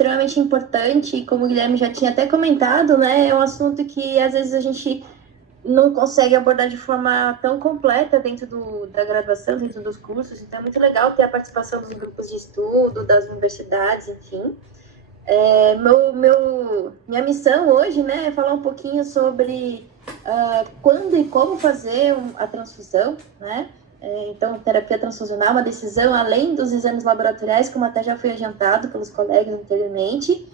extremamente importante, e como o Guilherme já tinha até comentado, né, é um assunto que às vezes a gente não consegue abordar de forma tão completa dentro da graduação, dentro dos cursos, então é muito legal ter a participação dos grupos de estudo, das universidades, enfim. Minha missão hoje, né, é falar um pouquinho sobre quando e como fazer a transfusão, né? Então, terapia transfusional é uma decisão além dos exames laboratoriais, como até já foi adiantado pelos colegas anteriormente.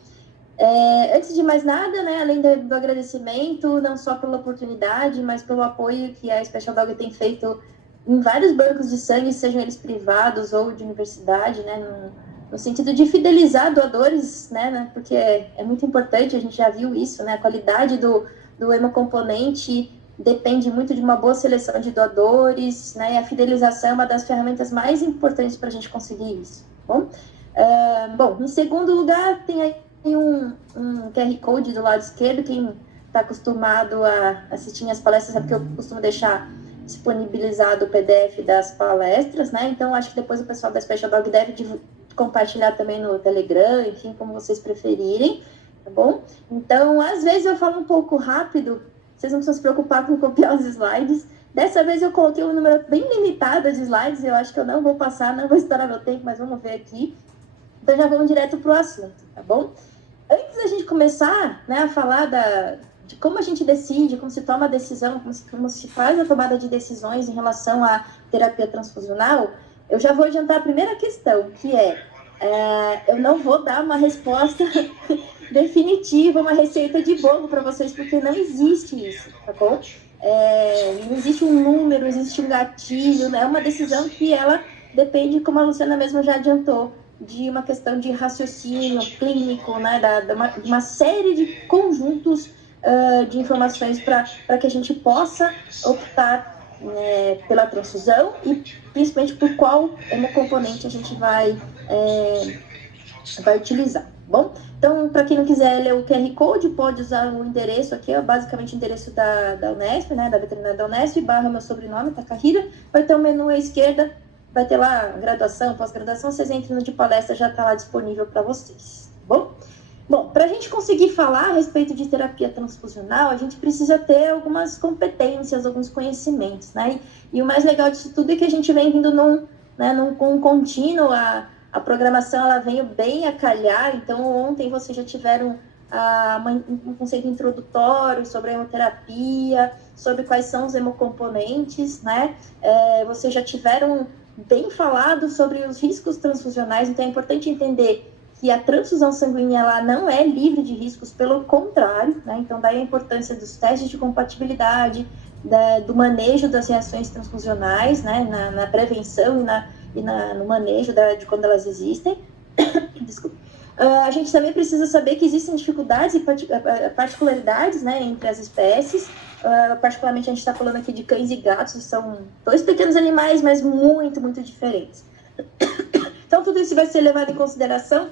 Antes de mais nada, né, além do agradecimento, não só pela oportunidade, mas pelo apoio que a Special Dog tem feito em vários bancos de sangue, sejam eles privados ou de universidade, né, no sentido de fidelizar doadores, né, porque é muito importante, a gente já viu isso, né, a qualidade do hemocomponente depende muito de uma boa seleção de doadores, né, e a fidelização é uma das ferramentas mais importantes para a gente conseguir isso. Bom, em segundo lugar, tem um QR Code do lado esquerdo, quem está acostumado a assistir minhas palestras sabe que eu costumo deixar disponibilizado o PDF das palestras, né? Então, acho que depois o pessoal da Special Dog deve compartilhar também no Telegram, enfim, como vocês preferirem, tá bom? Então, às vezes eu falo um pouco rápido, vocês não precisam se preocupar com copiar os slides. Dessa vez eu coloquei um número bem limitado de slides, eu acho que eu não vou passar, não vou estourar meu tempo, mas vamos ver aqui. Então, já vamos direto para o assunto, tá bom? Antes da gente começar, né, a falar de como a gente decide, como se toma a decisão, como se faz a tomada de decisões em relação à terapia transfusional, eu já vou adiantar a primeira questão, que eu não vou dar uma resposta definitiva, uma receita de bolo para vocês, porque não existe isso, tá bom? Não existe um número, não existe um gatilho, né? É uma decisão que ela depende, como a Luciana mesmo já adiantou, de uma questão de raciocínio clínico, né, de uma série de conjuntos de informações para que a gente possa optar pela transfusão e principalmente por qual hemocomponente a gente vai utilizar. Bom, então, para quem não quiser ler o QR Code, pode usar o endereço aqui, basicamente o endereço da Unesp, né, da veterinária da Unesp, / meu sobrenome, Takahira, vai ter um menu à esquerda, vai ter lá graduação, pós-graduação, vocês entram no de palestra, já está lá disponível para vocês, tá bom? Bom, para a gente conseguir falar a respeito de terapia transfusional, a gente precisa ter algumas competências, alguns conhecimentos, né? E o mais legal disso tudo é que a gente vem vindo num contínuo, a programação ela veio bem a calhar, então ontem vocês já tiveram um conceito introdutório sobre a hemoterapia, sobre quais são os hemocomponentes, né? Vocês já tiveram bem falado sobre os riscos transfusionais, então é importante entender que a transfusão sanguínea ela não é livre de riscos, pelo contrário, né? Então daí a importância dos testes de compatibilidade, do manejo das reações transfusionais, né? Na prevenção e no manejo de quando elas existem. Desculpa. A gente também precisa saber que existem dificuldades e particularidades, né, entre as espécies. Particularmente a gente está falando aqui de cães e gatos, são dois pequenos animais, mas muito, muito diferentes. Então, tudo isso vai ser levado em consideração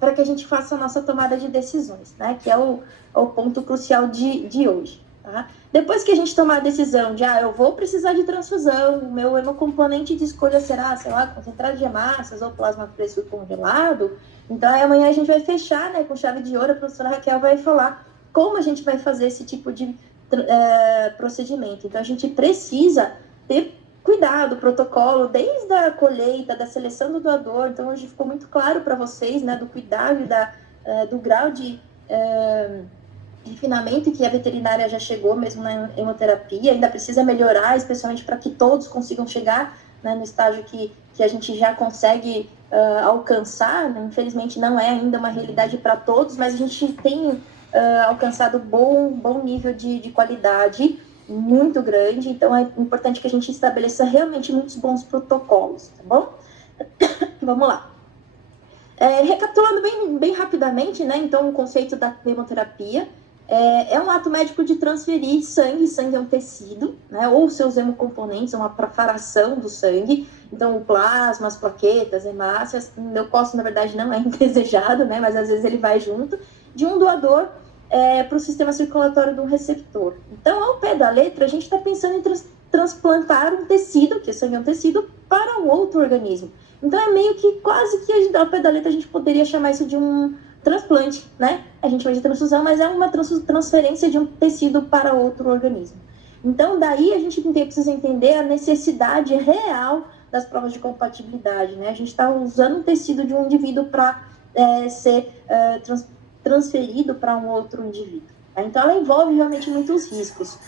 para que a gente faça a nossa tomada de decisões, né? Que é o ponto crucial de hoje. Tá? Depois que a gente tomar a decisão de, eu vou precisar de transfusão, o meu hemocomponente de escolha será, sei lá, concentrado de hemácias ou plasma fresco congelado, então aí amanhã a gente vai fechar, né, com chave de ouro, a professora Raquel vai falar como a gente vai fazer esse tipo de procedimento. Então, a gente precisa ter cuidado, protocolo, desde a colheita, da seleção do doador. Então, hoje ficou muito claro para vocês, né, do cuidado e do grau de refinamento que a veterinária já chegou mesmo na hemoterapia. Ainda precisa melhorar, especialmente para que todos consigam chegar, né, no estágio que a gente já consegue alcançar. Infelizmente, não é ainda uma realidade para todos, mas a gente tem alcançado bom nível de qualidade, muito grande, então é importante que a gente estabeleça realmente muitos bons protocolos, tá bom? Vamos lá. Recapitulando bem rapidamente, né, então o conceito da hemoterapia é um ato médico de transferir sangue é um tecido, né, ou seus hemocomponentes, uma fração do sangue, então o plasma, as plaquetas, hemácias, o leucócito na verdade não é indesejado, né, mas às vezes ele vai junto, de um doador para o sistema circulatório de um receptor. Então, ao pé da letra, a gente está pensando em transplantar um tecido, que o sangue é um tecido, para um outro organismo. Então, é meio que quase que ao pé da letra a gente poderia chamar isso de um transplante, né? A gente chama de transfusão, mas é uma transferência de um tecido para outro organismo. Então, daí a gente precisa entender a necessidade real das provas de compatibilidade, né? A gente está usando um tecido de um indivíduo para ser transferido para um outro indivíduo. Tá? Então, ela envolve realmente muitos riscos.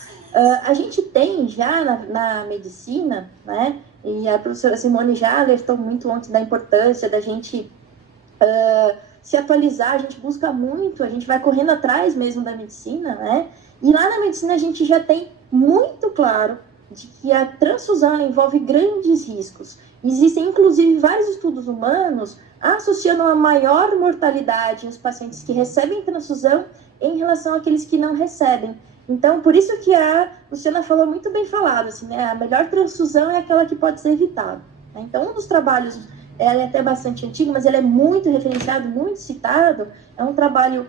A gente tem já na medicina, né? E a professora Simone já alertou muito ontem da importância da gente se atualizar, a gente busca muito, a gente vai correndo atrás mesmo da medicina, né? E lá na medicina a gente já tem muito claro de que a transfusão envolve grandes riscos. Existem, inclusive, vários estudos humanos associando uma maior mortalidade nos pacientes que recebem transfusão em relação àqueles que não recebem. Então, por isso que a Luciana falou muito bem falado, assim, né? A melhor transfusão é aquela que pode ser evitada. Né? Então, um dos trabalhos, ela é até bastante antigo, mas ele é muito referenciado, muito citado, é um trabalho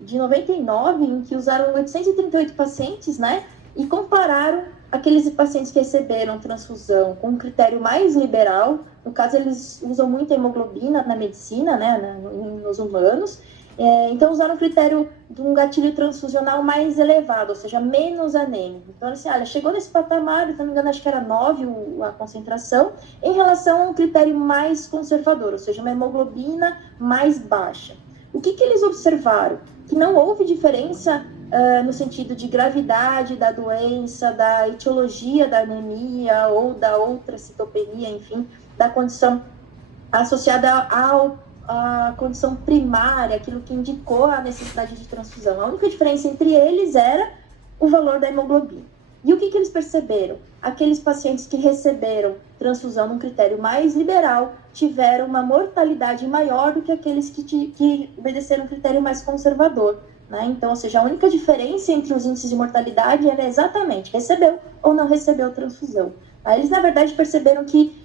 de 99, em que usaram 838 pacientes, né? E compararam aqueles pacientes que receberam transfusão com um critério mais liberal. No caso, eles usam muito hemoglobina na medicina, né? Nos humanos. Então, usaram o critério de um gatilho transfusional mais elevado, ou seja, menos anêmico. Então, assim, olha, chegou nesse patamar, se não me engano, acho que era 9 a concentração, em relação a um critério mais conservador, ou seja, uma hemoglobina mais baixa. O que eles observaram? Que não houve diferença no sentido de gravidade da doença, da etiologia da anemia ou da outra citopenia, enfim, da condição associada à condição primária, aquilo que indicou a necessidade de transfusão. A única diferença entre eles era o valor da hemoglobina. E o que eles perceberam? Aqueles pacientes que receberam transfusão num critério mais liberal tiveram uma mortalidade maior do que aqueles que obedeceram um critério mais conservador. Né? Então, ou seja, a única diferença entre os índices de mortalidade era exatamente recebeu ou não recebeu transfusão. Aí eles, na verdade, perceberam que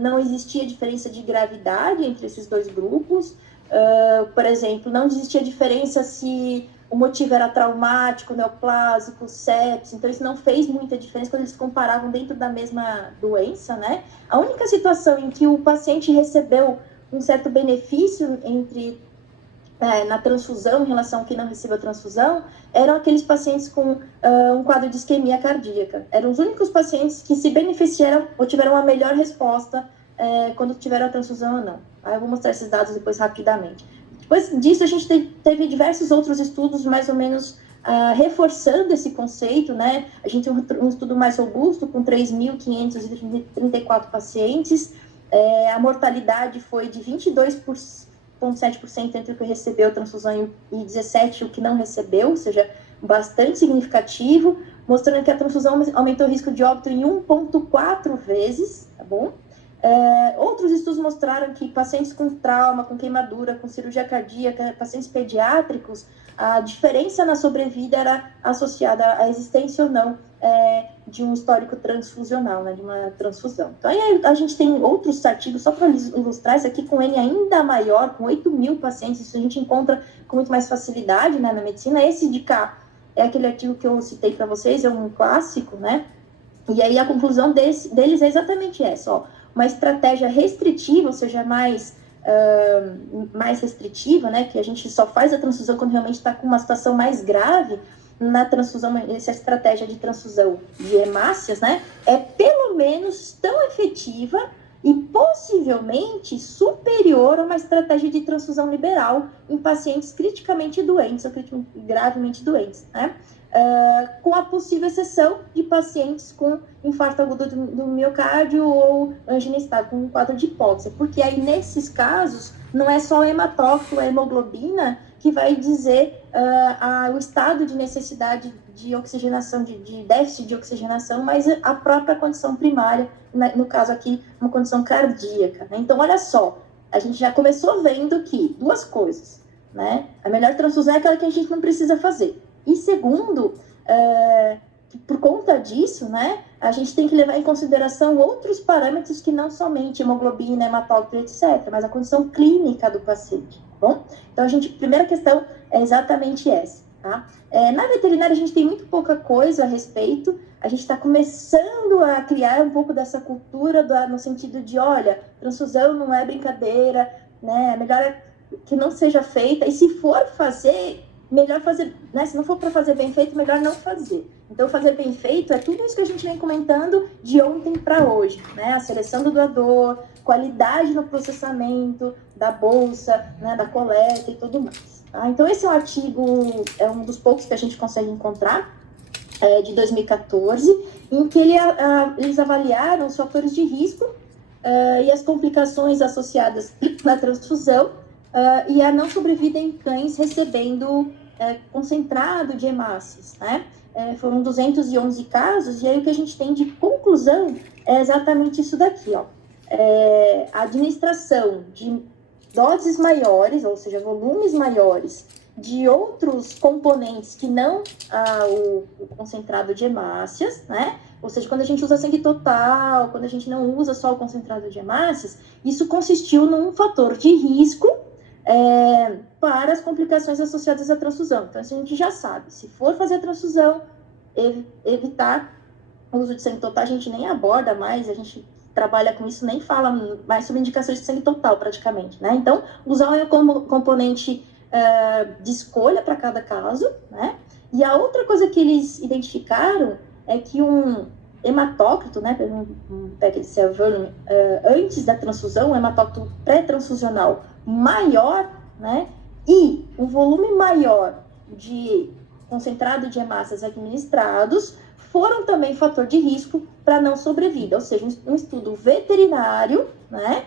não existia diferença de gravidade entre esses dois grupos. Por exemplo, não existia diferença se o motivo era traumático, neoplásico, sepsis, então isso não fez muita diferença quando eles comparavam dentro da mesma doença, né? A única situação em que o paciente recebeu um certo benefício na transfusão, em relação ao que não recebeu transfusão, eram aqueles pacientes com um quadro de isquemia cardíaca. Eram os únicos pacientes que se beneficiaram ou tiveram uma melhor resposta quando tiveram a transfusão ou não. Aí eu vou mostrar esses dados depois rapidamente. Depois disso, a gente teve diversos outros estudos, mais ou menos, reforçando esse conceito, né? A gente tem um estudo mais robusto, com 3.534 pacientes. A mortalidade foi de 22,7% entre o que recebeu transfusão e 17% o que não recebeu, ou seja, bastante significativo, mostrando que a transfusão aumentou o risco de óbito em 1,4 vezes, tá bom? Outros estudos mostraram que pacientes com trauma, com queimadura, com cirurgia cardíaca, pacientes pediátricos, a diferença na sobrevida era associada à existência ou não de um histórico transfusional, né, de uma transfusão. Então, aí a gente tem outros artigos, só para ilustrar isso aqui, com N ainda maior, com 8.000 pacientes, isso a gente encontra com muito mais facilidade, né, na medicina. Esse de cá é aquele artigo que eu citei para vocês, é um clássico, né, e aí a conclusão deles é exatamente essa, ó. Uma estratégia restritiva, ou seja, mais restritiva, né, que a gente só faz a transfusão quando realmente está com uma situação mais grave. Na transfusão, essa estratégia de transfusão de hemácias, né, é pelo menos tão efetiva e possivelmente superior a uma estratégia de transfusão liberal em pacientes criticamente doentes ou gravemente doentes, né? Com a possível exceção de pacientes com infarto agudo do miocárdio ou angina estável, com um quadro de hipóxia, porque aí nesses casos não é só o hematócrito, a hemoglobina que vai dizer o estado de necessidade de oxigenação, de déficit de oxigenação, mas a própria condição primária, no caso aqui, uma condição cardíaca. Né? Então, olha só, a gente já começou vendo que duas coisas, né? A melhor transfusão é aquela que a gente não precisa fazer. E segundo, por conta disso, né, a gente tem que levar em consideração outros parâmetros que não somente hemoglobina, hematócrito, etc., mas a condição clínica do paciente, tá bom? Então, a primeira questão é exatamente essa, tá? Na veterinária, a gente tem muito pouca coisa a respeito, a gente está começando a criar um pouco dessa cultura no sentido de, olha, transfusão não é brincadeira, né, melhor que não seja feita, e se for fazer, melhor fazer, né? Se não for para fazer bem feito, melhor não fazer. Então, fazer bem feito é tudo isso que a gente vem comentando de ontem para hoje, né? A seleção do doador, qualidade no processamento da bolsa, né? Da coleta e tudo mais. Tá? Então, esse é um artigo, é um dos poucos que a gente consegue encontrar, de 2014, em que eles avaliaram os fatores de risco e as complicações associadas à transfusão e a não sobrevida em cães recebendo concentrado de hemácias, né? Foram 211 casos, e aí o que a gente tem de conclusão é exatamente isso daqui, ó. A administração de doses maiores, ou seja, volumes maiores, de outros componentes que não o concentrado de hemácias, né? Ou seja, quando a gente usa sangue total, quando a gente não usa só o concentrado de hemácias, isso consistiu num fator de risco para as complicações associadas à transfusão. Então, isso a gente já sabe. Se for fazer a transfusão, evitar o uso de sangue total, a gente nem aborda mais, a gente trabalha com isso, nem fala mais sobre indicações de sangue total, praticamente, né? Então, usar um componente de escolha para cada caso, né? E a outra coisa que eles identificaram é que um hematócrito, né, um packet cell volume, antes da transfusão, um hematócrito pré-transfusional maior, né, e um volume maior de concentrado de hemácias administrados foram também fator de risco para não sobrevida, ou seja, um estudo veterinário, né,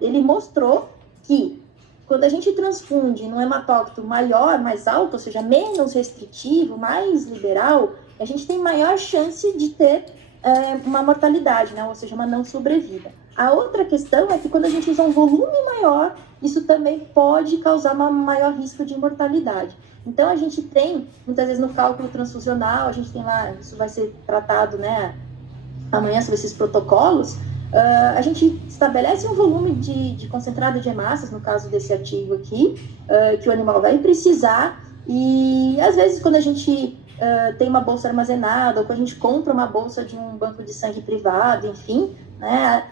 ele mostrou que quando a gente transfunde num hematócrito maior, mais alto, ou seja, menos restritivo, mais liberal, a gente tem maior chance de ter uma mortalidade, né? Ou seja, uma não sobrevida. A outra questão é que quando a gente usa um volume maior, isso também pode causar um maior risco de mortalidade. Então, a gente tem, muitas vezes no cálculo transfusional, a gente tem lá, isso vai ser tratado, né, amanhã sobre esses protocolos, a gente estabelece um volume de concentrado de hemácias, no caso desse artigo aqui, que o animal vai precisar, e às vezes quando a gente tem uma bolsa armazenada, ou quando a gente compra uma bolsa de um banco de sangue privado, enfim, né,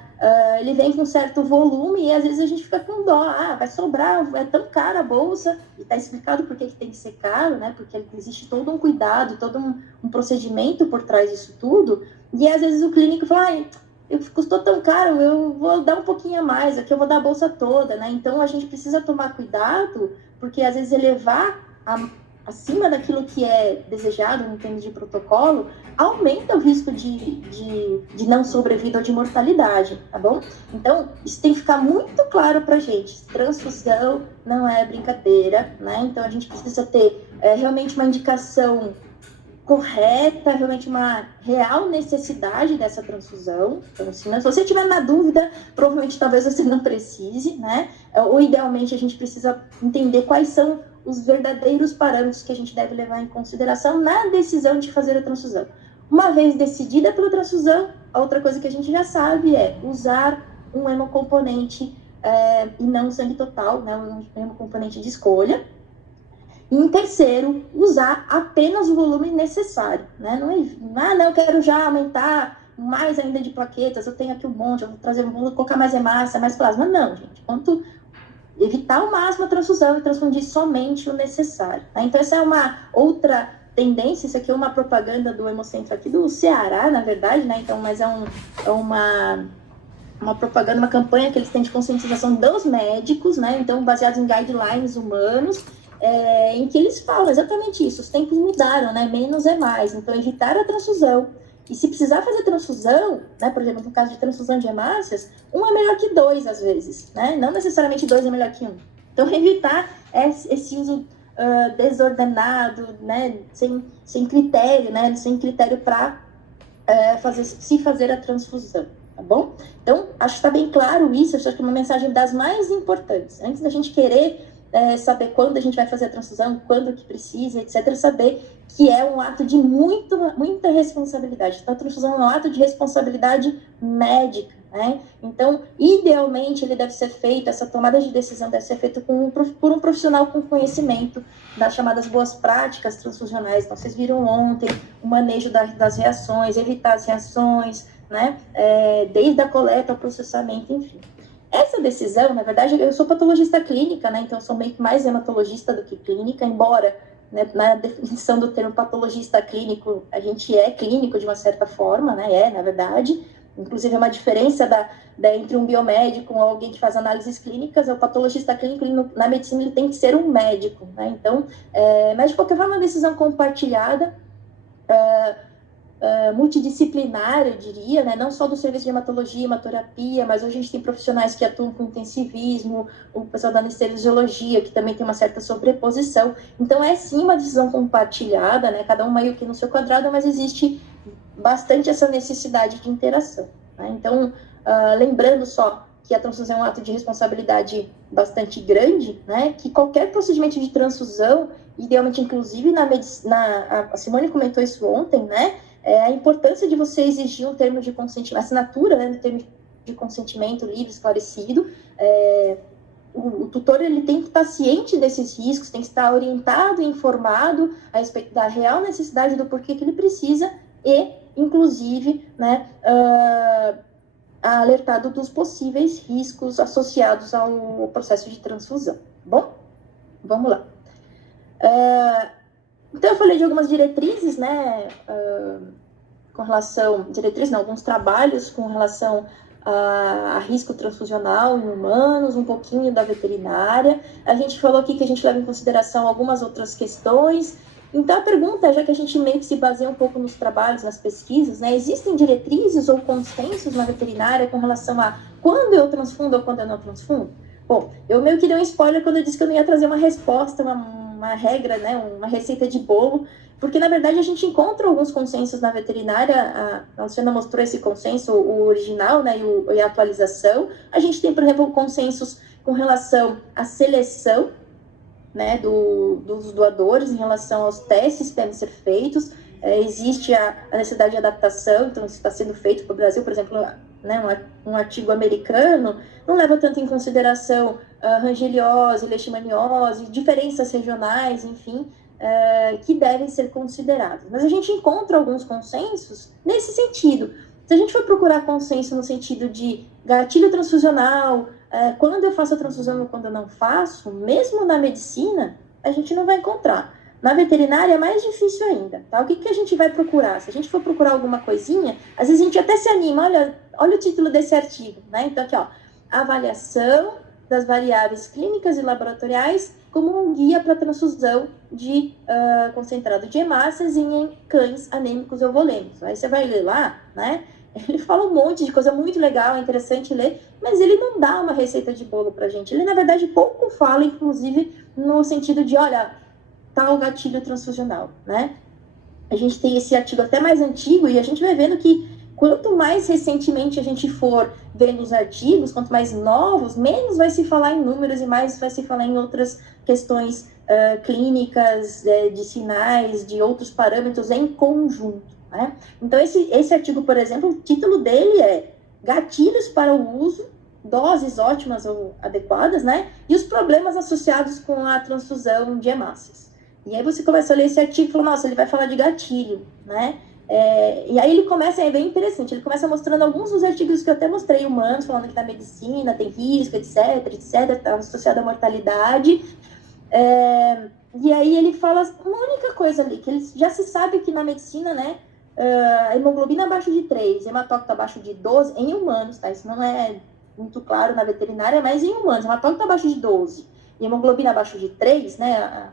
ele vem com um certo volume e às vezes a gente fica com dó, vai sobrar, é tão cara a bolsa, e está explicado por que tem que ser caro, né, porque existe todo um cuidado, todo um procedimento por trás disso tudo, e às vezes o clínico fala, custou tão caro, eu vou dar um pouquinho a mais, aqui eu vou dar a bolsa toda, né? Então, a gente precisa tomar cuidado, porque às vezes elevar acima daquilo que é desejado em termos de protocolo, aumenta o risco de não sobrevida ou de mortalidade, tá bom? Então, isso tem que ficar muito claro pra gente. Transfusão não é brincadeira, né? Então, a gente precisa ter realmente uma indicação correta, realmente uma real necessidade dessa transfusão. Então, se você tiver na dúvida, provavelmente talvez você não precise, né? Ou idealmente a gente precisa entender quais são os verdadeiros parâmetros que a gente deve levar em consideração na decisão de fazer a transfusão. Uma vez decidida pela transfusão, a outra coisa que a gente já sabe é usar um hemocomponente e não sangue total, né? Um hemocomponente de escolha. E em terceiro, usar apenas o volume necessário, né? Não, eu quero já aumentar mais ainda de plaquetas, eu tenho aqui um monte, eu vou colocar mais hemácia, mais plasma. Não, gente. Evitar ao máximo a transfusão e transfundir somente o necessário. Tá? Então, essa é uma outra tendência, isso aqui é uma propaganda do Hemocentro aqui do Ceará, na verdade, né? Então, mas é uma propaganda, uma campanha que eles têm de conscientização dos médicos, né? Então, baseados em guidelines humanos, em que eles falam exatamente isso, os tempos mudaram, né? Menos é mais, então evitar a transfusão. E se precisar fazer transfusão, né? Por exemplo, no caso de transfusão de hemácias, um é melhor que dois, às vezes, né? Não necessariamente dois é melhor que um. Então, evitar esse uso desordenado, né? Sem critério, né? Sem critério para fazer a transfusão, tá bom? Então, acho que está bem claro isso, acho que é uma mensagem das mais importantes. Antes da gente querer saber quando a gente vai fazer a transfusão, quando que precisa, etc., saber que é um ato de muita responsabilidade. Então, a transfusão é um ato de responsabilidade médica, né? Então, idealmente, ele deve ser feito, essa tomada de decisão deve ser feita por um profissional com conhecimento das chamadas boas práticas transfusionais. Então, vocês viram ontem o manejo das reações, evitar as reações, né? Desde a coleta ao processamento, enfim. Essa decisão, na verdade, eu sou patologista clínica, né? Então eu sou meio que mais hematologista do que clínica, embora, né, na definição do termo patologista clínico, a gente é clínico de uma certa forma, né? Na verdade. Inclusive, é uma diferença entre um biomédico ou alguém que faz análises clínicas. O patologista clínico, na medicina, ele tem que ser um médico, né? Então, mas de qualquer forma, uma decisão compartilhada, multidisciplinar, eu diria, né? Não só do serviço de hematologia, hematerapia, mas hoje a gente tem profissionais que atuam com intensivismo, o pessoal da anestesiologia, que também tem uma certa sobreposição. Então, é sim uma decisão compartilhada, né? Cada um meio que no seu quadrado, mas existe bastante essa necessidade de interação, né? Então, lembrando só que a transfusão é um ato de responsabilidade bastante grande, né? Que qualquer procedimento de transfusão, idealmente, inclusive na medicina, a Simone comentou isso ontem, né? A importância de você exigir um termo de consentimento, assinatura, né, do termo de consentimento livre, esclarecido. O tutor, ele tem que estar ciente desses riscos, tem que estar orientado e informado a respeito da real necessidade do porquê que ele precisa e, inclusive, né, alertado dos possíveis riscos associados ao processo de transfusão. Bom, vamos lá. Então, eu falei de algumas diretrizes, né, com relação, alguns trabalhos com relação a risco transfusional em humanos, um pouquinho da veterinária. A gente falou aqui que a gente leva em consideração algumas outras questões. Então, a pergunta, já que a gente meio que se baseia um pouco nos trabalhos, nas pesquisas, né, existem diretrizes ou consensos na veterinária com relação a quando eu transfundo ou quando eu não transfundo? Bom, eu meio que dei um spoiler quando eu disse que eu não ia trazer uma resposta, uma regra, né, uma receita de bolo, porque, na verdade, a gente encontra alguns consensos na veterinária. A Luciana mostrou esse consenso, o original, né, e a atualização. A gente tem, por exemplo, consensos com relação à seleção, né, dos doadores, em relação aos testes que devem ser feitos. Existe a necessidade de adaptação, então isso está sendo feito para o Brasil, por exemplo, né, um artigo americano não leva tanto em consideração rangeliose, leishmaniose, diferenças regionais, enfim, que devem ser considerados. Mas a gente encontra alguns consensos nesse sentido. Se a gente for procurar consenso no sentido de gatilho transfusional, quando eu faço a transfusão ou quando eu não faço, mesmo na medicina, a gente não vai encontrar. Na veterinária é mais difícil ainda, tá? O que a gente vai procurar? Se a gente for procurar alguma coisinha, às vezes a gente até se anima, olha o título desse artigo, né? Então aqui, ó, avaliação das variáveis clínicas e laboratoriais como um guia para transfusão de concentrado de hemácias em cães anêmicos ou volêmicos. Aí você vai ler lá, né? Ele fala um monte de coisa muito legal, é interessante ler, mas ele não dá uma receita de bolo pra gente. Ele, na verdade, pouco fala, inclusive, no sentido de, olha, tal gatilho transfusional, né? A gente tem esse artigo até mais antigo e a gente vai vendo que quanto mais recentemente a gente for vendo os artigos, quanto mais novos, menos vai se falar em números e mais vai se falar em outras questões clínicas, de sinais, de outros parâmetros em conjunto, né? Então, esse artigo, por exemplo, o título dele é Gatilhos para o uso, doses ótimas ou adequadas, né? E os problemas associados com a transfusão de hemácias. E aí você começa a ler esse artigo e fala, nossa, ele vai falar de gatilho, né? E aí ele começa, é bem interessante, ele começa mostrando alguns dos artigos que eu até mostrei, humanos, falando que na medicina tem risco, etc, está associado à mortalidade. E aí ele fala uma única coisa ali, que ele já se sabe que na medicina, né, a hemoglobina abaixo de 3, hematócrito abaixo de 12, em humanos, tá? Isso não é muito claro na veterinária, mas em humanos, hematócrito abaixo de 12 e hemoglobina abaixo de 3, né,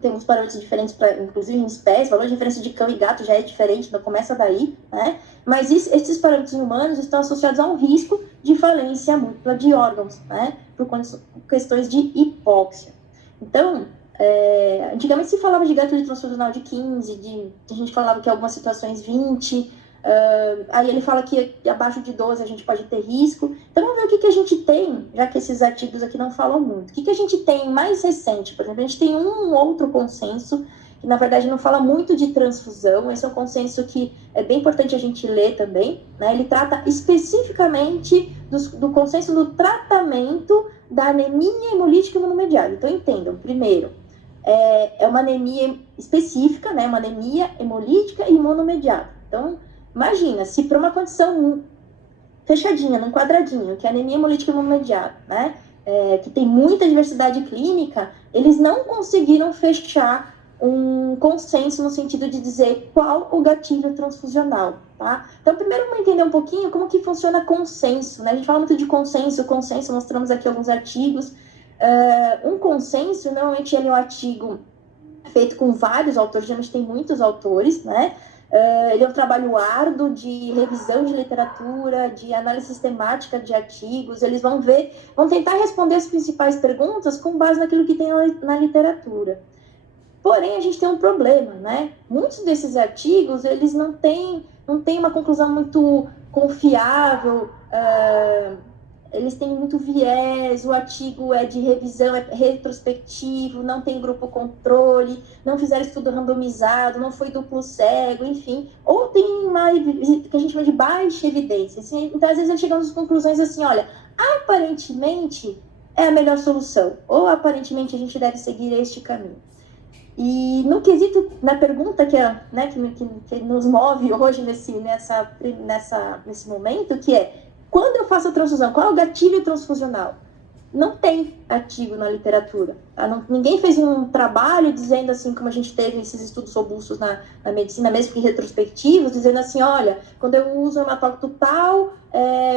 temos parâmetros diferentes, inclusive em espécies, valor de diferença de cão e gato já é diferente, não começa daí, né? Mas esses parâmetros humanos estão associados a um risco de falência múltipla de órgãos, né? Por questões de hipóxia. Então, antigamente se falava de gatilho transfusional de 15, a gente falava que em algumas situações 20, aí ele fala que abaixo de 12 a gente pode ter risco. Então vamos ver o que a gente tem, já que esses artigos aqui não falam muito. O que a gente tem mais recente? Por exemplo, a gente tem um outro consenso, que na verdade não fala muito de transfusão. Esse é um consenso que é bem importante a gente ler também, né? Ele trata especificamente do consenso do tratamento da anemia hemolítica imunomediada. Então entendam, primeiro, é uma anemia específica, né? Uma anemia hemolítica e imunomediada. Então, imagina, se para uma condição fechadinha, num quadradinho, que é a anemia hemolítica imunomediada, né? Que tem muita diversidade clínica, eles não conseguiram fechar um consenso no sentido de dizer qual o gatilho transfusional, tá? Então, primeiro vamos entender um pouquinho como que funciona consenso, né? A gente fala muito de consenso, mostramos aqui alguns artigos. Um consenso, normalmente ele é um artigo feito com vários autores, geralmente tem muitos autores, né? Ele é um trabalho árduo de revisão de literatura, de análise sistemática de artigos. Eles vão tentar responder as principais perguntas com base naquilo que tem na literatura. Porém, a gente tem um problema, né? Muitos desses artigos, eles não têm uma conclusão muito confiável, eles têm muito viés, o artigo é de revisão, é retrospectivo, não tem grupo controle, não fizeram estudo randomizado, não foi duplo cego, enfim. Ou tem uma que a gente chama de baixa evidência. Assim, então, às vezes, eles chegam às conclusões assim, olha, aparentemente é a melhor solução, ou aparentemente a gente deve seguir este caminho. E no quesito, na pergunta que nos move hoje nesse momento, que é, quando eu faço a transfusão, qual é o gatilho transfusional? Não tem artigo na literatura. Tá? Ninguém fez um trabalho dizendo assim, como a gente teve esses estudos robustos na medicina, mesmo que retrospectivos, dizendo assim, olha, quando eu uso o hematócrito tal,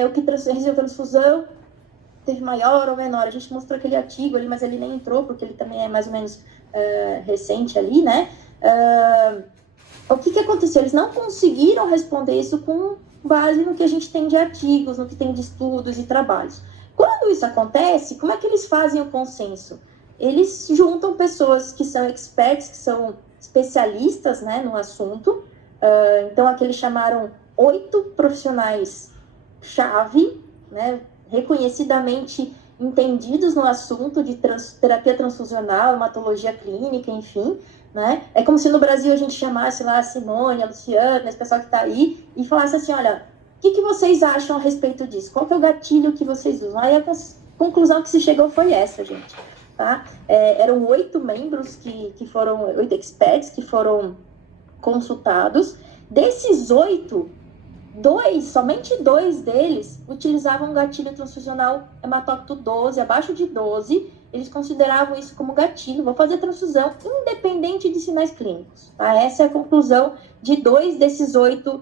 o que resulta transfusão teve maior ou menor. A gente mostrou aquele artigo ali, mas ele nem entrou, porque ele também é mais ou menos recente ali, né? O que aconteceu? Eles não conseguiram responder isso com base no que a gente tem de artigos, no que tem de estudos e trabalhos. Quando isso acontece, como é que eles fazem o consenso? Eles juntam pessoas que são experts, que são especialistas, né, no assunto. Então, aqui eles chamaram 8 profissionais-chave, né, reconhecidamente entendidos no assunto de terapia transfusional, hematologia clínica, enfim, né? É como se no Brasil a gente chamasse lá a Simone, a Luciana, esse pessoal que está aí, e falasse assim, olha, o que vocês acham a respeito disso? Qual que é o gatilho que vocês usam? Aí a conclusão que se chegou foi essa, gente. Tá? Eram 8 membros que foram, 8 experts que foram consultados. Desses 8, somente 2 deles utilizavam um gatilho transfusional hematócrito 12, abaixo de 12, eles consideravam isso como gatilho, vou fazer transfusão, independente de sinais clínicos. Tá? Essa é a conclusão de 2 desses 8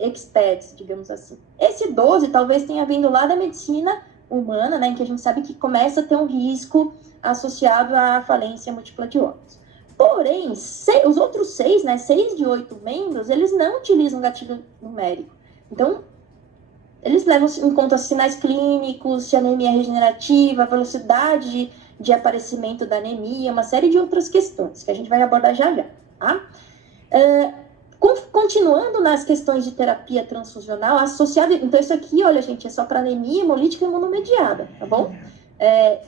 experts, digamos assim. Esse 12 talvez tenha vindo lá da medicina humana, né, em que a gente sabe que começa a ter um risco associado à falência múltipla de órgãos. Porém, os outros 6, né, 6 de 8 membros, eles não utilizam gatilho numérico. Então, eles levam em conta sinais clínicos, se a anemia é regenerativa, a velocidade de aparecimento da anemia, uma série de outras questões que a gente vai abordar já já. Tá? Continuando nas questões de terapia transfusional associada, então isso aqui, olha gente, é só para anemia hemolítica imunomediada, tá bom?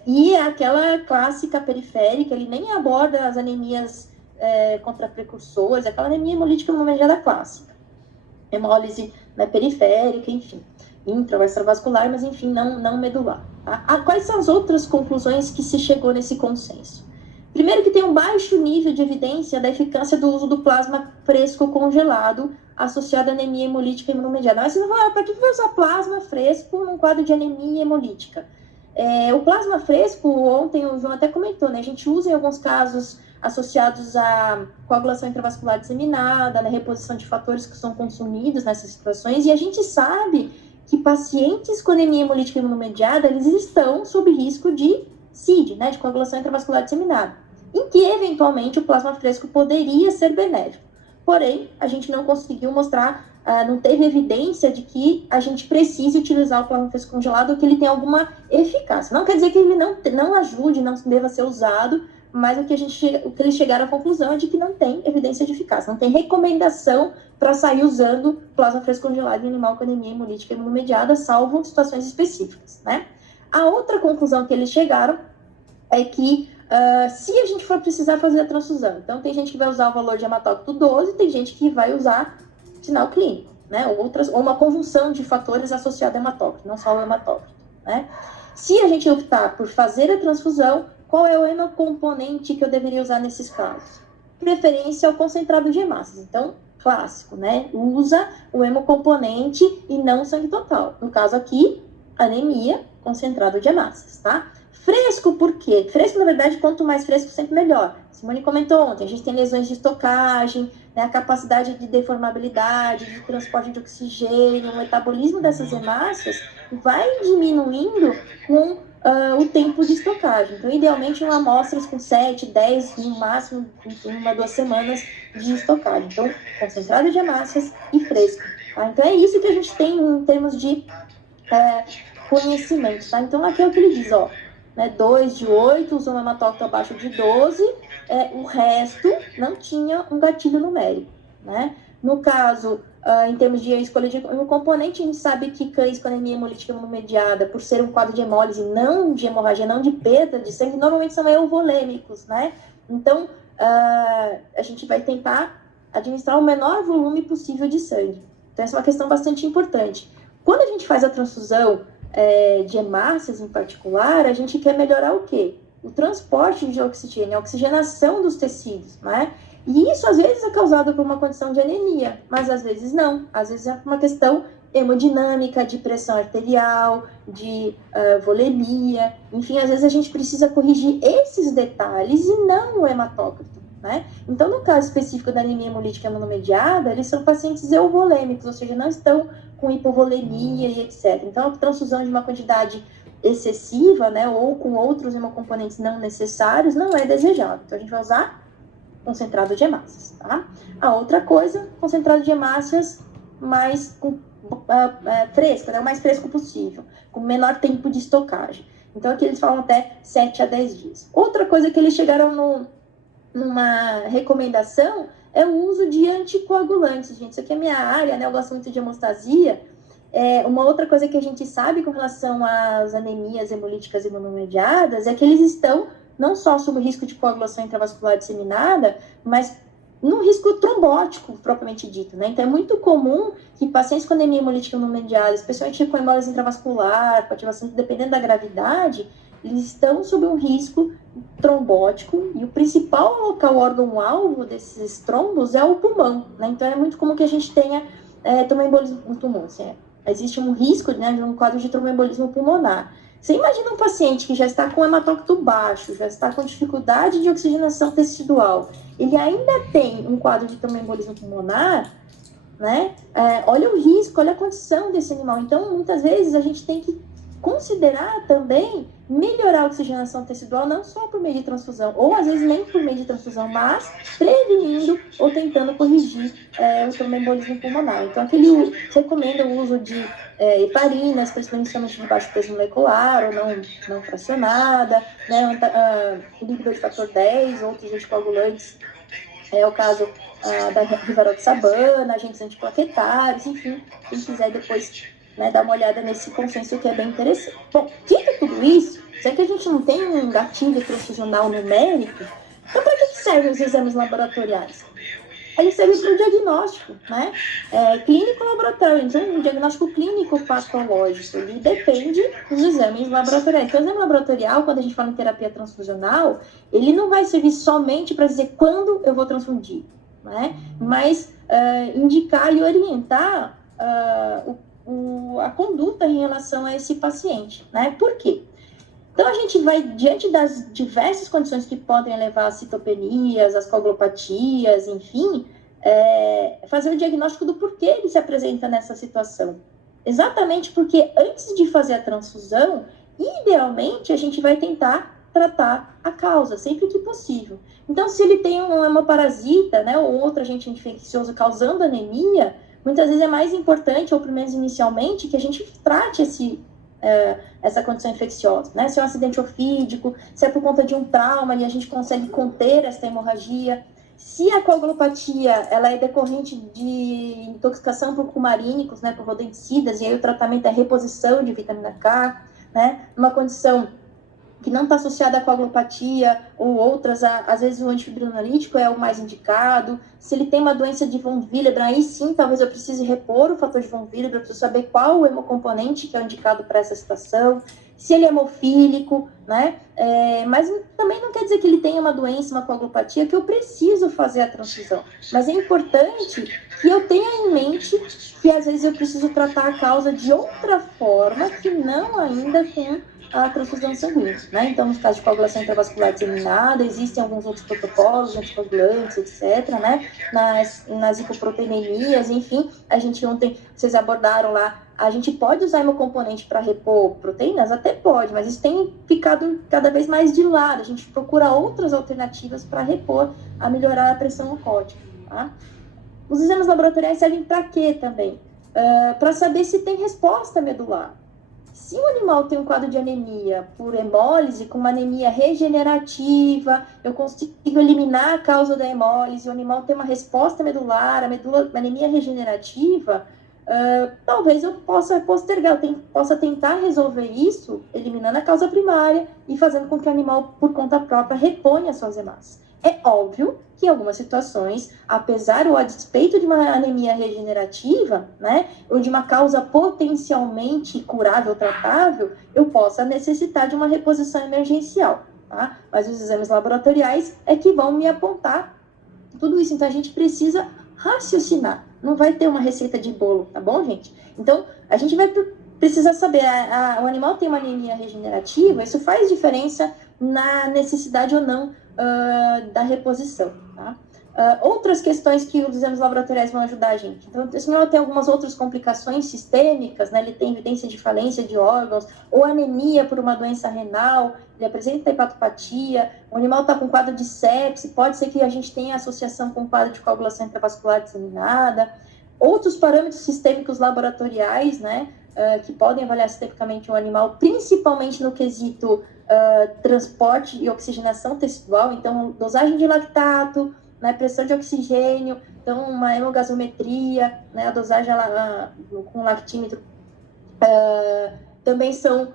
E é aquela clássica periférica, ele nem aborda as anemias contra precursores, aquela anemia hemolítica imunomediada clássica. Hemólise, né, periférica, enfim, intra ou extravascular, mas enfim, não medular. Tá? Quais são as outras conclusões que se chegou nesse consenso? Primeiro que tem um baixo nível de evidência da eficácia do uso do plasma fresco congelado associado à anemia hemolítica imunomediada. Mas você vai falar, para que vai usar plasma fresco num quadro de anemia hemolítica? O plasma fresco, ontem o João até comentou, né? A gente usa em alguns casos associados à coagulação intravascular disseminada, na reposição de fatores que são consumidos nessas situações, e a gente sabe que pacientes com anemia hemolítica imunomediada, eles estão sob risco de CID, né? De coagulação intravascular disseminada, em que, eventualmente, o plasma fresco poderia ser benéfico. Porém, a gente não conseguiu mostrar, não teve evidência de que a gente precise utilizar o plasma fresco congelado ou que ele tem alguma eficácia. Não quer dizer que ele não ajude, não deva ser usado, mas o que eles chegaram à conclusão é de que não tem evidência de eficácia, não tem recomendação para sair usando plasma fresco congelado em animal com anemia hemolítica imunomediada, salvo situações específicas, né? A outra conclusão que eles chegaram é que se a gente for precisar fazer a transfusão, então tem gente que vai usar o valor de hematócrito 12, tem gente que vai usar sinal clínico, né? Ou uma conjunção de fatores associados ao hematócrito, não só o hematócrito, né? Se a gente optar por fazer a transfusão, qual é o hemocomponente que eu deveria usar nesses casos? Preferência ao concentrado de hemácias. Então, clássico, né? Usa o hemocomponente e não sangue total. No caso aqui, anemia, concentrado de hemácias, tá? Fresco, por quê? Fresco, na verdade, quanto mais fresco, sempre melhor. Simone comentou ontem, a gente tem lesões de estocagem, né, a capacidade de deformabilidade, de transporte de oxigênio, o metabolismo dessas hemácias vai diminuindo com o tempo de estocagem. Então, idealmente, uma amostras com 7, 10, no máximo, em 1, 2 semanas de estocagem. Então, concentrado de hemácias e fresco. Tá? Então, é isso que a gente tem em termos de conhecimento. Tá? Então, aqui é o que ele diz, ó, né, 2 de 8, usou um hematócrito abaixo de 12, o resto não tinha um gatilho numérico. Né? No caso, em termos de escolha de um componente, a gente sabe que cães com anemia hemolítica imunomediada, por ser um quadro de hemólise, não de hemorragia, não de perda de sangue, normalmente são euvolêmicos, né? Então, a gente vai tentar administrar o menor volume possível de sangue. Então, essa é uma questão bastante importante. Quando a gente faz a transfusão de hemácias em particular, a gente quer melhorar o quê? O transporte de oxigênio, a oxigenação dos tecidos, né? E isso, às vezes, é causado por uma condição de anemia, mas às vezes não. Às vezes é uma questão hemodinâmica, de pressão arterial, de volemia. Enfim, às vezes a gente precisa corrigir esses detalhes e não o hematócrito, né? Então, no caso específico da anemia hemolítica imunomediada, eles são pacientes euvolêmicos, ou seja, não estão com hipovolemia e etc. Então, a transfusão de uma quantidade excessiva, né, ou com outros hemocomponentes não necessários, não é desejável. Então, a gente vai usar concentrado de hemácias, tá? A outra coisa, concentrado de hemácias mais fresco, né? O mais fresco possível, com menor tempo de estocagem. Então, aqui eles falam até 7 a 10 dias. Outra coisa que eles chegaram numa recomendação é o uso de anticoagulantes, gente. Isso aqui é minha área, né? Eu gosto muito de hemostasia. Uma outra coisa que a gente sabe com relação às anemias hemolíticas imunomediadas é que eles estão não só sob o risco de coagulação intravascular disseminada, mas no risco trombótico, propriamente dito, né? Então, é muito comum que pacientes com anemia hemolítica imunomediada, especialmente com hemólise intravascular, com ativação, dependendo da gravidade, eles estão sob um risco trombótico, e o principal local, órgão-alvo desses trombos é o pulmão, né? Então, é muito comum que a gente tenha tromboembolismo no pulmão, assim, existe um risco, né, de um quadro de tromboembolismo pulmonar. Você imagina um paciente que já está com hematócrito baixo, já está com dificuldade de oxigenação tecidual, ele ainda tem um quadro de tromboembolismo pulmonar, né? Olha o risco, olha a condição desse animal. Então, muitas vezes, a gente tem que considerar também melhorar a oxigenação tecidual, não só por meio de transfusão, ou às vezes nem por meio de transfusão, mas prevenindo ou tentando corrigir o tromboembolismo pulmonar. Então, aqui ele recomenda o uso de heparinas, principalmente de baixo peso molecular ou não fracionada, né, inibidor de fator 10, outros anticoagulantes, é o caso da rivaroxabana, agentes antiplaquetários, enfim, quem quiser depois, né, dar uma olhada nesse consenso que é bem interessante. Bom, dito tudo isso, já que a gente não tem um gatilho transfusional numérico, então para que servem os exames laboratoriais? Ele serve para o diagnóstico, né? Clínico laboratório, então um diagnóstico clínico patológico, ele depende dos exames laboratoriais. Então, o exame laboratorial, quando a gente fala em terapia transfusional, ele não vai servir somente para dizer quando eu vou transfundir, né? Mas indicar e orientar a conduta em relação a esse paciente, né? Por quê? Então, a gente vai, diante das diversas condições que podem levar às citopenias, às coagulopatias, enfim, fazer o diagnóstico do porquê ele se apresenta nessa situação. Exatamente porque antes de fazer a transfusão, idealmente, a gente vai tentar tratar a causa, sempre que possível. Então, se ele tem um hemoparasita, né, ou outro agente infeccioso causando anemia, muitas vezes é mais importante, ou pelo menos inicialmente, que a gente trate essa condição infecciosa, né? Se é um acidente ofídico, se é por conta de um trauma e a gente consegue conter essa hemorragia. Se a coagulopatia ela é decorrente de intoxicação por cumarínicos, né, por rodenticidas, e aí o tratamento é reposição de vitamina K, né? Uma condição que não está associada à coagulopatia ou outras, às vezes o antifibrinolítico é o mais indicado. Se ele tem uma doença de von Willebrand, aí sim, talvez eu precise repor o fator de von Willebrand, eu preciso saber qual o hemocomponente que é o indicado para essa situação. se ele é hemofílico, né? Mas também não quer dizer que ele tenha uma doença, uma coagulopatia, que eu preciso fazer a transfusão. Mas é importante que eu tenha em mente que às vezes eu preciso tratar a causa de outra forma, que não ainda com a transfusão sanguínea, né? Então, nos casos de coagulação intravascular disseminada, existem alguns outros protocolos, anticoagulantes, etc., né? Nas hipoproteinemias, enfim, a gente ontem, vocês abordaram lá, a gente pode usar hemocomponente para repor proteínas? Até pode, mas isso tem ficado cada vez mais de lado, a gente procura outras alternativas para repor, a melhorar a pressão oncótica, tá? Os exames laboratoriais servem para quê também? Para saber se tem resposta medular. Se o animal tem um quadro de anemia por hemólise, com uma anemia regenerativa, eu consigo eliminar a causa da hemólise, o animal tem uma resposta medular, a anemia regenerativa, talvez eu possa postergar, eu possa tentar resolver isso, eliminando a causa primária e fazendo com que o animal, por conta própria, reponha suas hemácias. É óbvio que em algumas situações, apesar ou a despeito de uma anemia regenerativa, né, ou de uma causa potencialmente curável, tratável, eu possa necessitar de uma reposição emergencial, tá? Mas os exames laboratoriais é que vão me apontar tudo isso. Então, a gente precisa raciocinar. Não vai ter uma receita de bolo, tá bom, gente? Então, a gente vai precisar saber, o animal tem uma anemia regenerativa, isso faz diferença na necessidade ou não da reposição, tá? Outras questões que os exames laboratoriais vão ajudar a gente. Então, esse animal tem algumas outras complicações sistêmicas, né? Ele tem evidência de falência de órgãos, ou anemia por uma doença renal, ele apresenta hepatopatia, o animal está com quadro de sepse, pode ser que a gente tenha associação com quadro de coagulação intravascular disseminada. Outros parâmetros sistêmicos laboratoriais, né? Que podem avaliar sistemicamente um animal, principalmente no quesito transporte e oxigenação tecidual, então dosagem de lactato, né, pressão de oxigênio, então uma hemogasometria, né, a dosagem com lactímetro, também são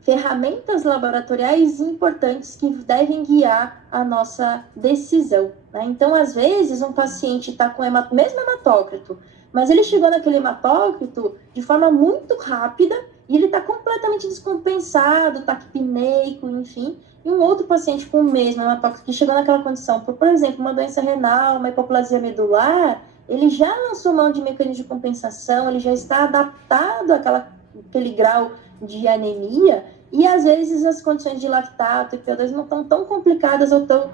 ferramentas laboratoriais importantes que devem guiar a nossa decisão, né? Então, às vezes, um paciente está com mesmo hematócrito, mas ele chegou naquele hematócrito de forma muito rápida e ele está completamente descompensado, taquipneico, enfim. E um outro paciente com o mesmo hematócrito que chegou naquela condição, por exemplo, uma doença renal, uma hipoplasia medular, ele já lançou mão de mecanismo de compensação, ele já está adaptado àquele grau de anemia, e às vezes as condições de lactato e PO2 não estão tão complicadas ou tão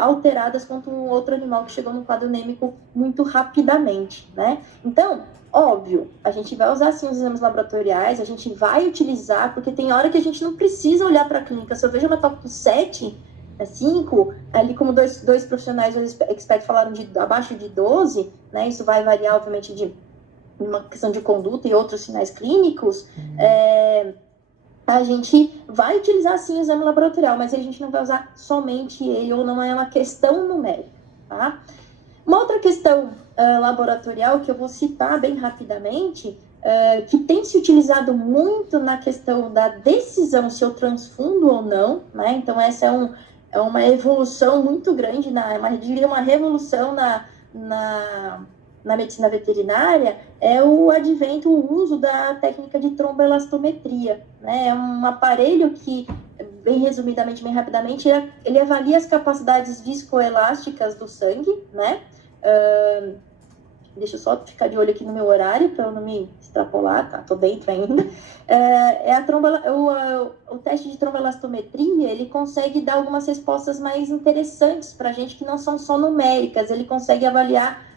alteradas quanto um outro animal que chegou no quadro anêmico muito rapidamente, né? Então, óbvio, a gente vai usar sim os exames laboratoriais, a gente vai utilizar, porque tem hora que a gente não precisa olhar para a clínica. Se eu vejo uma tópico 7, 5, ali como dois profissionais, dois experts falaram de abaixo de 12, né? Isso vai variar, obviamente, de uma questão de conduta e outros sinais clínicos, a gente vai utilizar sim o exame laboratorial, mas a gente não vai usar somente ele, ou não é uma questão numérica, tá? Uma outra questão laboratorial que eu vou citar bem rapidamente, que tem se utilizado muito na questão da decisão se eu transfundo ou não, né? Então essa é uma evolução muito grande, eu diria uma revolução na medicina veterinária, é o advento, o uso da técnica de tromboelastometria, né? É um aparelho que, bem resumidamente, bem rapidamente, ele avalia as capacidades viscoelásticas do sangue, né? Deixa eu só ficar de olho aqui no meu horário para eu não me extrapolar, tá? Tô dentro ainda. O teste de tromboelastometria, ele consegue dar algumas respostas mais interessantes para a gente, que não são só numéricas, ele consegue avaliar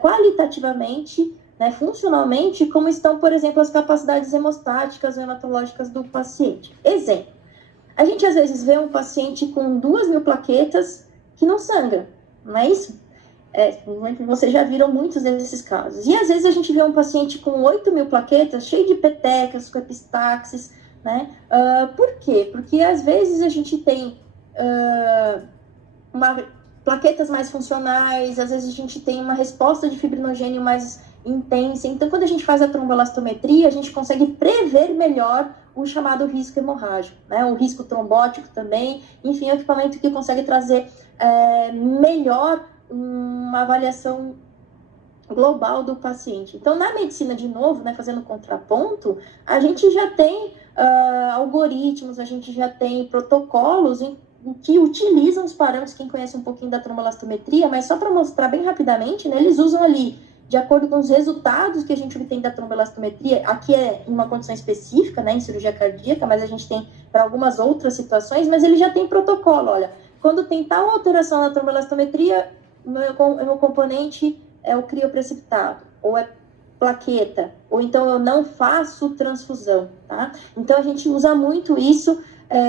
qualitativamente, né, funcionalmente, como estão, por exemplo, as capacidades hemostáticas ou hematológicas do paciente. Exemplo, a gente às vezes vê um paciente com 2.000 plaquetas que não sangra, não é isso? Vocês já viram muitos desses casos. E às vezes a gente vê um paciente com 8.000 plaquetas, cheio de petecas, com epistaxis, né? Por quê? Porque às vezes a gente tem plaquetas mais funcionais, às vezes a gente tem uma resposta de fibrinogênio mais intensa. Então, quando a gente faz a tromboelastometria, a gente consegue prever melhor o chamado risco hemorrágico, né? O risco trombótico também. Enfim, é um equipamento que consegue trazer melhor uma avaliação global do paciente. Então, na medicina, de novo, né, fazendo contraponto, a gente já tem algoritmos, a gente já tem protocolos em que utilizam os parâmetros, quem conhece um pouquinho da tromboelastometria, mas só para mostrar bem rapidamente, né, eles usam ali, de acordo com os resultados que a gente obtém da tromboelastometria, aqui é em uma condição específica, né, em cirurgia cardíaca, mas a gente tem para algumas outras situações, mas ele já tem protocolo, olha, quando tem tal alteração na tromboelastometria, o meu componente é o crioprecipitado, ou é plaqueta, ou então eu não faço transfusão, tá? Então a gente usa muito isso,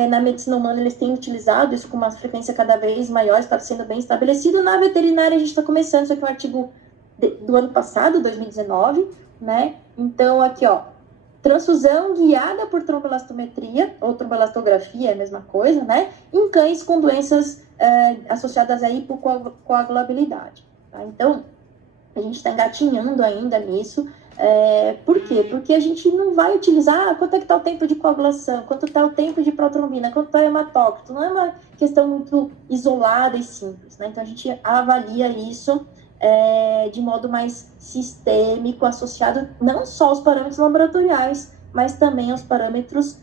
na medicina humana eles têm utilizado isso com uma frequência cada vez maior, está sendo bem estabelecido. Na veterinária a gente está começando, isso aqui é um artigo do ano passado, 2019, né? Então aqui, ó, transfusão guiada por tromboelastometria, ou tromboelastografia, é a mesma coisa, né? Em cães com doenças associadas a hipocoagulabilidade, tá? Então, a gente está engatinhando ainda nisso. Por quê? Porque a gente não vai utilizar quanto é que está o tempo de coagulação, quanto está o tempo de protrombina, quanto está o hematócrito. Não é uma questão muito isolada e simples, né? Então, a gente avalia isso de modo mais sistêmico, associado não só aos parâmetros laboratoriais, mas também aos parâmetros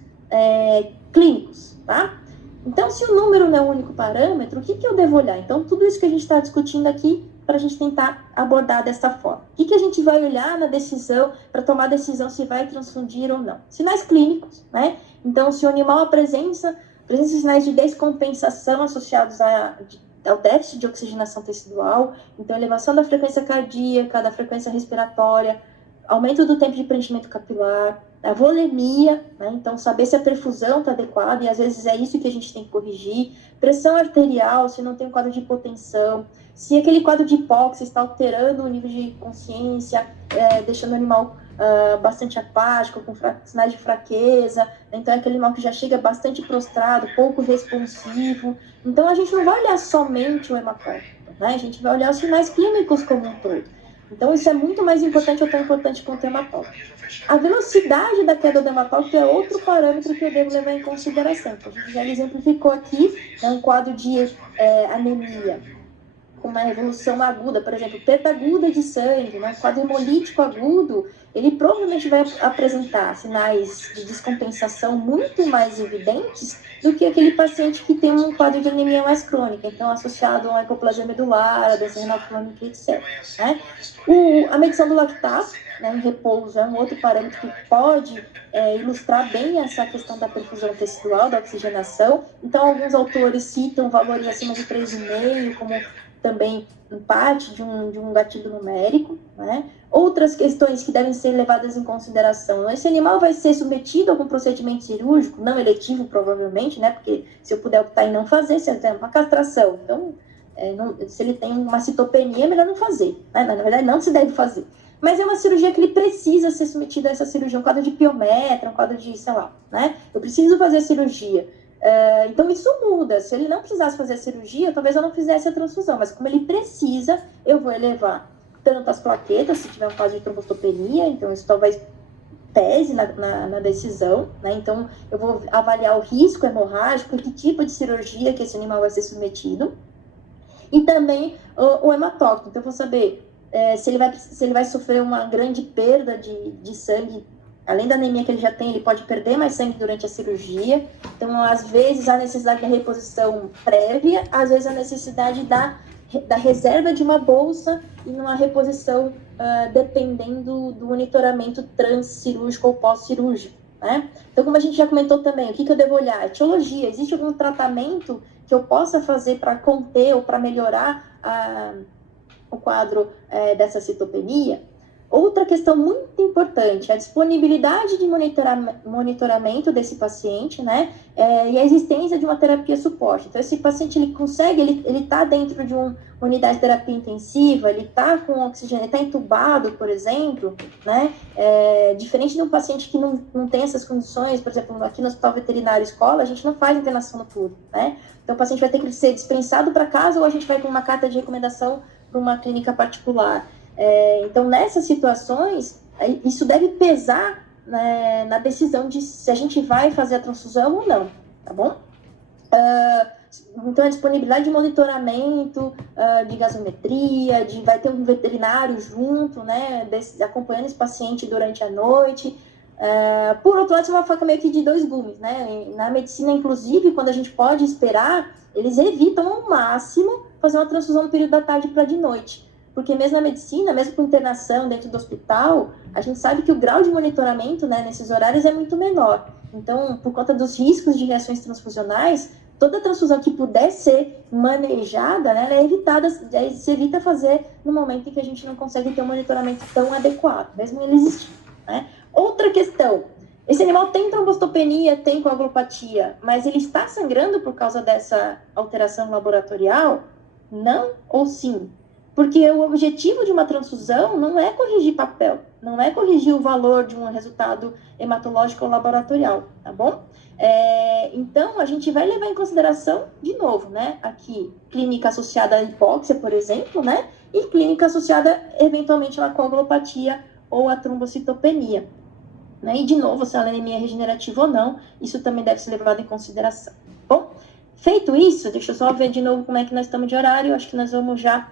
clínicos, tá? Então, se o número não é o único parâmetro, o que eu devo olhar? Então, tudo isso que a gente está discutindo aqui, para a gente tentar abordar dessa forma. O que a gente vai olhar na decisão, para tomar a decisão se vai transfundir ou não? Sinais clínicos, né? Então, se o animal apresenta sinais de descompensação associados ao déficit de oxigenação tecidual, então elevação da frequência cardíaca, da frequência respiratória, aumento do tempo de preenchimento capilar, a volemia, né? Então saber se a perfusão está adequada, e às vezes é isso que a gente tem que corrigir, pressão arterial, se não tem um quadro de hipotensão, se aquele quadro de hipóxia está alterando o nível de consciência, deixando o animal bastante apático, com sinais de fraqueza, então é aquele animal que já chega bastante prostrado, pouco responsivo. Então a gente não vai olhar somente o hematócrito, né? A gente vai olhar os sinais clínicos como um todo. Então, isso é muito mais importante ou tão importante quanto o hematócrito. A velocidade da queda do hematócrito é outro parâmetro que eu devo levar em consideração. Então, a gente já exemplificou aqui, um quadro de anemia com uma evolução aguda, por exemplo, perda aguda de sangue, né? Um quadro hemolítico agudo, ele provavelmente vai apresentar sinais de descompensação muito mais evidentes do que aquele paciente que tem um quadro de anemia mais crônica, então associado a uma hipoplasia medular, a doença renal crônica, etc. Né? A medição do lactato, né, em repouso, é um outro parâmetro que pode ilustrar bem essa questão da perfusão tecidual, da oxigenação. Então, alguns autores citam valores acima de 3,5 como também parte de um gatilho numérico, né? Outras questões que devem ser levadas em consideração: esse animal vai ser submetido a algum procedimento cirúrgico, não eletivo provavelmente, né? Porque se eu puder optar em não fazer, se ele tem uma castração, então, se ele tem uma citopenia, é melhor não fazer, né? Na verdade, não se deve fazer. Mas é uma cirurgia que ele precisa ser submetido a essa cirurgia, um quadro de piometra, um quadro de, sei lá, né? Eu preciso fazer a cirurgia. Então isso muda. Se ele não precisasse fazer a cirurgia, talvez eu não fizesse a transfusão, mas como ele precisa, eu vou elevar tanto as plaquetas, se tiver um caso de trombocitopenia, então isso talvez pese na decisão, né? Então eu vou avaliar o risco hemorrágico, que tipo de cirurgia que esse animal vai ser submetido, e também o hematócrito. Então eu vou saber se ele vai sofrer uma grande perda de sangue. Além da anemia que ele já tem, ele pode perder mais sangue durante a cirurgia. Então, às vezes, a necessidade da reposição prévia, às vezes a necessidade da reserva de uma bolsa e uma reposição dependendo do monitoramento transcirúrgico ou pós-cirúrgico, né? Então, como a gente já comentou também, o que eu devo olhar? Etiologia. Existe algum tratamento que eu possa fazer para conter ou para melhorar o quadro dessa citopenia? Outra questão muito importante, a disponibilidade de monitoramento desse paciente, né? E a existência de uma terapia suporte. Então, esse paciente, ele consegue, ele está dentro de uma unidade de terapia intensiva, ele está com oxigênio, ele está entubado, por exemplo, né? Diferente de um paciente que não tem essas condições, por exemplo, aqui no Hospital Veterinário Escola, a gente não faz internação noturna, né? Então, o paciente vai ter que ser dispensado para casa ou a gente vai com uma carta de recomendação para uma clínica particular. Então, nessas situações, isso deve pesar, né, na decisão de se a gente vai fazer a transfusão ou não, tá bom? Então, a disponibilidade de monitoramento, de gasometria, vai ter um veterinário junto, né, acompanhando esse paciente durante a noite. Por outro lado, é uma faca meio que de dois gumes, né? Na medicina, inclusive, quando a gente pode esperar, eles evitam ao máximo fazer uma transfusão no período da tarde para de noite. Porque mesmo na medicina, mesmo com internação dentro do hospital, a gente sabe que o grau de monitoramento, né, nesses horários é muito menor. Então, por conta dos riscos de reações transfusionais, toda transfusão que puder ser manejada, né, ela é evitada, se evita fazer no momento em que a gente não consegue ter um monitoramento tão adequado, mesmo ele existindo, né? Outra questão, esse animal tem trombocitopenia, tem coagulopatia, mas ele está sangrando por causa dessa alteração laboratorial? Não ou sim? Porque o objetivo de uma transfusão não é corrigir papel, não é corrigir o valor de um resultado hematológico ou laboratorial, tá bom? Então, a gente vai levar em consideração, de novo, né, aqui, clínica associada à hipóxia, por exemplo, né, e clínica associada, eventualmente, à coagulopatia ou à trombocitopenia. Né? E, de novo, se a anemia é regenerativa ou não, isso também deve ser levado em consideração. Bom, feito isso, deixa eu só ver de novo como é que nós estamos de horário. Acho que nós vamos já...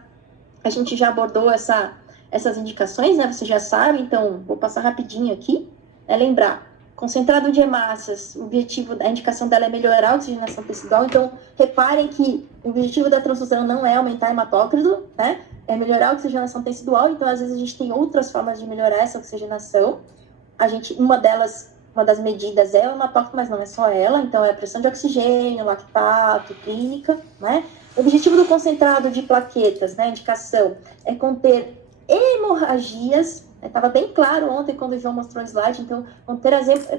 A gente já abordou essas indicações, né? Você já sabe, então vou passar rapidinho aqui. Lembrar, concentrado de hemácias, o objetivo, a indicação dela é melhorar a oxigenação tecidual. Então, reparem que o objetivo da transfusão não é aumentar hematócrito, né? É melhorar a oxigenação tecidual. Então, às vezes, a gente tem outras formas de melhorar essa oxigenação. Uma das medidas é o hematócrito, mas não é só ela, então é a pressão de oxigênio, lactato, clínica, né? O objetivo do concentrado de plaquetas, né, a indicação, é conter hemorragias, estava bem claro ontem quando o João mostrou o slide, então,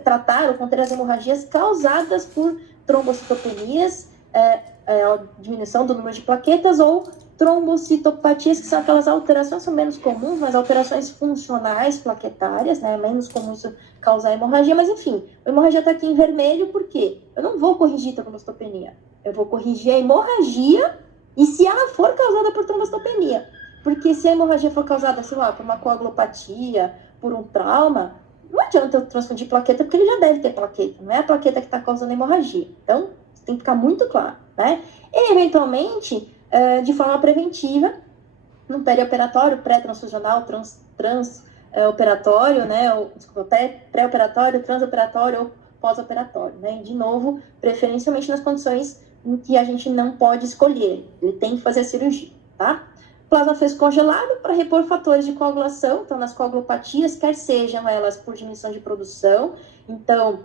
tratar ou conter as hemorragias causadas por trombocitopenias, diminuição do número de plaquetas ou trombocitopatias, que são aquelas alterações, são menos comuns, mas alterações funcionais plaquetárias, né? É menos comum isso causar hemorragia, mas enfim, a hemorragia está aqui em vermelho, por quê? Eu não vou corrigir trombocitopenia, eu vou corrigir a hemorragia e se ela for causada por trombocitopenia. Porque se a hemorragia for causada, sei lá, por uma coagulopatia, por um trauma, não adianta eu transfundir plaqueta, porque ele já deve ter plaqueta, não é a plaqueta que está causando a hemorragia. Então, tem que ficar muito claro, né? E, eventualmente, de forma preventiva, no perioperatório, pré-transfusional, operatório, né? Pré-operatório, transoperatório ou pós-operatório, né? E, de novo, preferencialmente nas condições em que a gente não pode escolher, ele tem que fazer a cirurgia, tá? Plasma fresco congelado para repor fatores de coagulação, então nas coagulopatias, quer sejam elas por diminuição de produção, então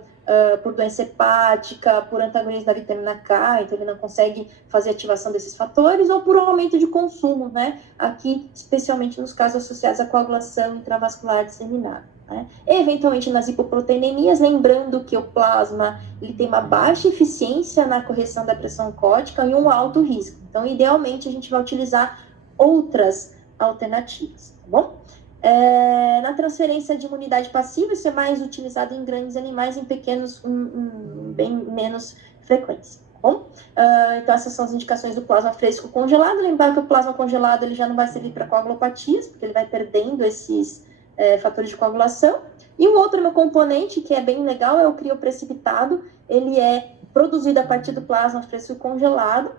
por doença hepática, por antagonismo da vitamina K, então ele não consegue fazer ativação desses fatores, ou por aumento de consumo, né? Aqui, especialmente nos casos associados à coagulação intravascular disseminada. Né? Eventualmente nas hipoproteinemias, lembrando que o plasma ele tem uma baixa eficiência na correção da pressão oncótica e um alto risco. Então, idealmente, a gente vai utilizar outras alternativas, tá bom? Na transferência de imunidade passiva, isso é mais utilizado em grandes animais, em pequenos, bem menos frequência, tá bom? Então, essas são as indicações do plasma fresco congelado. Lembrar que o plasma congelado ele já não vai servir para coagulopatias, porque ele vai perdendo esses fatores de coagulação. E um outro componente que é bem legal é o crioprecipitado. Ele é produzido a partir do plasma fresco congelado.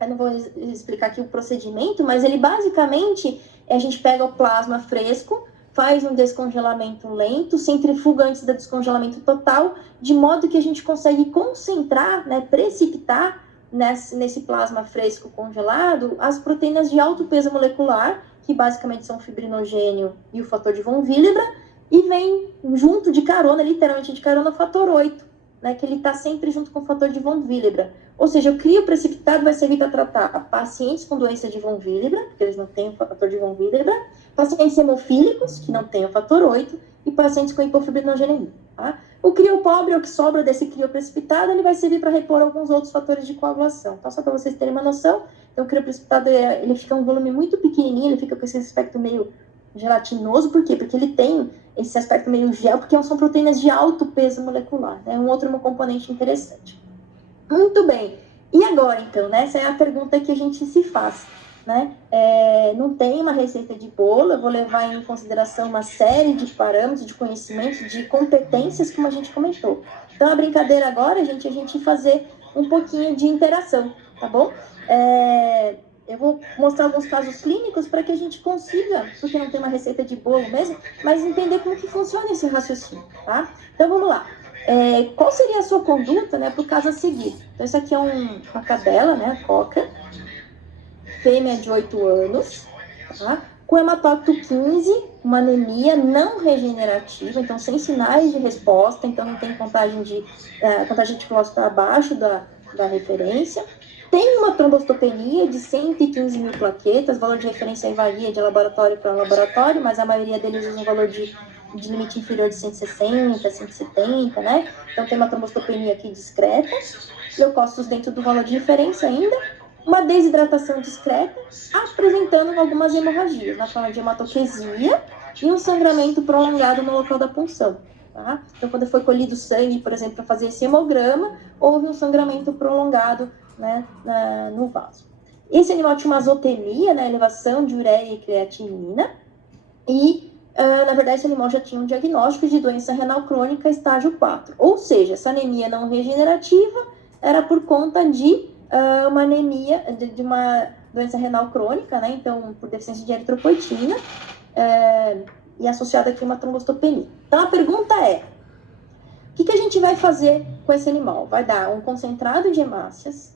Eu não vou explicar aqui o procedimento, mas ele basicamente, a gente pega o plasma fresco, faz um descongelamento lento, centrifuga antes do descongelamento total, de modo que a gente consegue concentrar, né, precipitar nesse plasma fresco congelado as proteínas de alto peso molecular, que basicamente são o fibrinogênio e o fator de von Willebrand, e vem junto de carona, literalmente de carona, o fator 8, né, que ele está sempre junto com o fator de von Willebrand. Ou seja, o crioprecipitado vai servir para tratar pacientes com doença de von Willebrand, porque eles não têm o fator de von Willebrand, pacientes hemofílicos, que não têm o fator 8, e pacientes com hipofibrinogênia. Tá? O criopobre, o que sobra desse crioprecipitado, ele vai servir para repor alguns outros fatores de coagulação. Então, só para vocês terem uma noção, então, o crioprecipitado ele fica um volume muito pequenininho, ele fica com esse aspecto meio gelatinoso. Por quê? Porque ele tem esse aspecto meio gel, porque são proteínas de alto peso molecular. É um outro componente interessante. Muito bem. E agora, então, né? Essa é a pergunta que a gente se faz, né? Não tem uma receita de bolo, eu vou levar em consideração uma série de parâmetros, de conhecimento, de competências, como a gente comentou. Então, a brincadeira agora, gente, é a gente fazer um pouquinho de interação, tá bom? Eu vou mostrar alguns casos clínicos para que a gente consiga, porque não tem uma receita de bolo mesmo, mas entender como que funciona esse raciocínio, tá? Então, vamos lá. Qual seria a sua conduta, né, para o caso a seguir? Então, isso aqui é uma cadela, né, cocker, fêmea de 8 anos, tá? Com hematócrito 15, uma anemia não regenerativa, então sem sinais de resposta, então não tem contagem de antibiótico abaixo da referência. Tem uma trombocitopenia de 115 mil plaquetas, valor de referência aí varia de laboratório para laboratório, mas a maioria deles usa um valor de limite inferior de 160, 170, né? Então tem uma trombocitopenia aqui discreta, leucócitos dentro do valor de referência ainda, uma desidratação discreta, apresentando algumas hemorragias, na forma de hematoquesia e um sangramento prolongado no local da punção. Tá? Então, quando foi colhido sangue, por exemplo, para fazer esse hemograma, houve um sangramento prolongado, né, no vaso. Esse animal tinha uma azotemia, né, elevação de ureia e creatinina, e, na verdade, esse animal já tinha um diagnóstico de doença renal crônica estágio 4. Ou seja, essa anemia não regenerativa era por conta de uma anemia, de uma doença renal crônica, né? Então, por deficiência de eritropoetina, e associada aqui a uma trombocitopenia. Então, a pergunta é, o que a gente vai fazer com esse animal? Vai dar um concentrado de hemácias,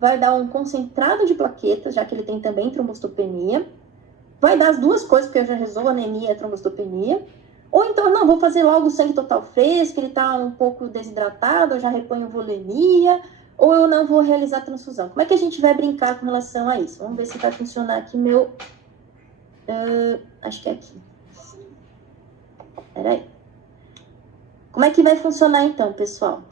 vai dar um concentrado de plaquetas, já que ele tem também trombocitopenia, vai dar as duas coisas, porque eu já resolvo anemia e a trombocitopenia, ou então, não, vou fazer logo o sangue total fresco, ele está um pouco desidratado, eu já reponho volemia, ou eu não vou realizar transfusão. Como é que a gente vai brincar com relação a isso? Vamos ver se vai funcionar aqui meu... acho que é aqui. Peraí. Como é que vai funcionar então, pessoal?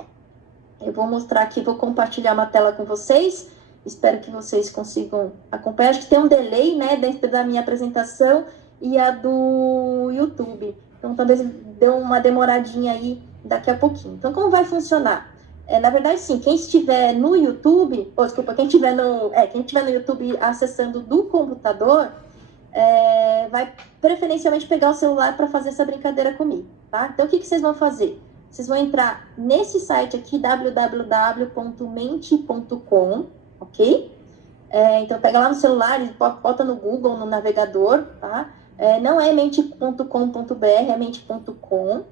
Eu vou mostrar aqui, vou compartilhar uma tela com vocês. Espero que vocês consigam acompanhar. Acho que tem um delay, né, dentro da minha apresentação e a do YouTube. Então, talvez dê uma demoradinha aí daqui a pouquinho. Então, como vai funcionar? Na verdade, sim, quem estiver no YouTube, quem estiver no YouTube acessando do computador, vai preferencialmente pegar o celular para fazer essa brincadeira comigo, tá? Então, o que vocês vão fazer? Vocês vão entrar nesse site aqui, www.mente.com, ok? Então, pega lá no celular, bota no Google, no navegador, tá? Não é mente.com.br, é mente.com.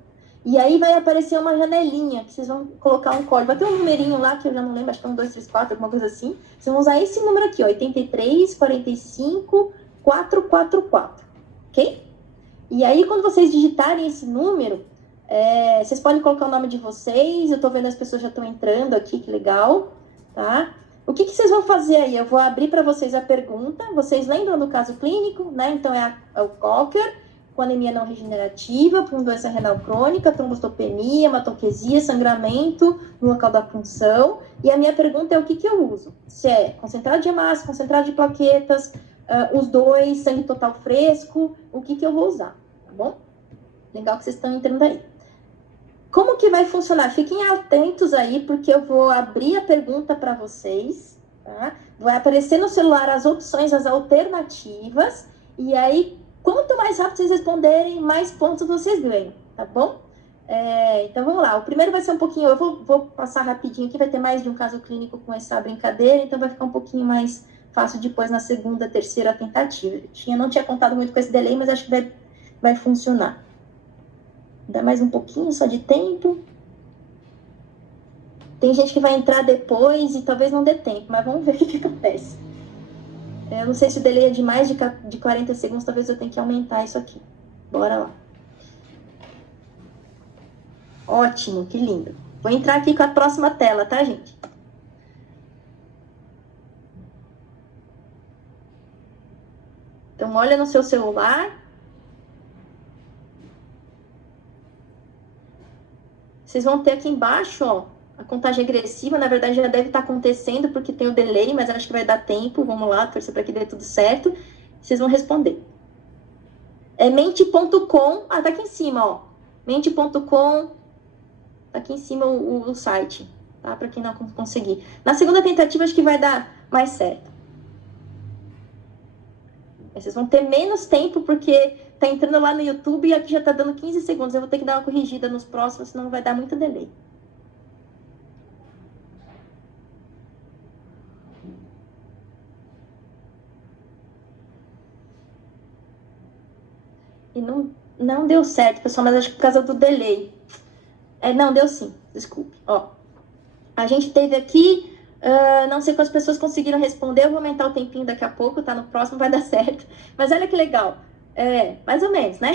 E aí vai aparecer uma janelinha, que vocês vão colocar um código. Vai ter um numerinho lá, que eu já não lembro, acho que é um 2, 3, 4, alguma coisa assim. Vocês vão usar esse número aqui, ó, 83 45 444, ok? E aí, quando vocês digitarem esse número, vocês podem colocar o nome de vocês. Eu tô vendo as pessoas já estão entrando aqui, que legal, tá? O que vocês vão fazer aí? Eu vou abrir para vocês a pergunta. Vocês lembram do caso clínico, né? Então, é o Cocker, com anemia não regenerativa, com doença renal crônica, trombocitopenia, hematoquesia, sangramento no local da punção. E a minha pergunta é o que eu uso? Se é concentrado de hemácia, concentrado de plaquetas, os dois, sangue total fresco, o que eu vou usar, tá bom? Legal que vocês estão entrando aí. Como que vai funcionar? Fiquem atentos aí, porque eu vou abrir a pergunta para vocês, tá? Vai aparecer no celular as opções, as alternativas, e aí, quanto mais rápido vocês responderem, mais pontos vocês ganham, tá bom? Então, vamos lá. O primeiro vai ser um pouquinho... Eu vou passar rapidinho aqui, vai ter mais de um caso clínico com essa brincadeira, então vai ficar um pouquinho mais fácil depois na segunda, terceira tentativa. Não tinha contado muito com esse delay, mas acho que vai funcionar. Dá mais um pouquinho só de tempo. Tem gente que vai entrar depois e talvez não dê tempo, mas vamos ver o que acontece. Eu não sei se o delay é de mais de 40 segundos, talvez eu tenha que aumentar isso aqui. Bora lá. Ótimo, que lindo. Vou entrar aqui com a próxima tela, tá, gente? Então, olha no seu celular. Vocês vão ter aqui embaixo, ó, a contagem regressiva. Na verdade, já deve estar acontecendo, porque tem o delay, mas acho que vai dar tempo. Vamos lá, torcer para que dê tudo certo. Vocês vão responder. Mente.com, tá aqui em cima, ó. Mente.com, tá aqui em cima o site, tá? Para quem não conseguir. Na segunda tentativa, acho que vai dar mais certo. Vocês vão ter menos tempo, porque tá entrando lá no YouTube e aqui já tá dando 15 segundos. Eu vou ter que dar uma corrigida nos próximos, senão vai dar muito delay. e não deu certo, pessoal, mas acho que por causa do delay. Não, deu sim, desculpe. Ó, a gente teve aqui, não sei quantas pessoas conseguiram responder, eu vou aumentar o tempinho daqui a pouco, tá? No próximo vai dar certo. Mas olha que legal, mais ou menos, né?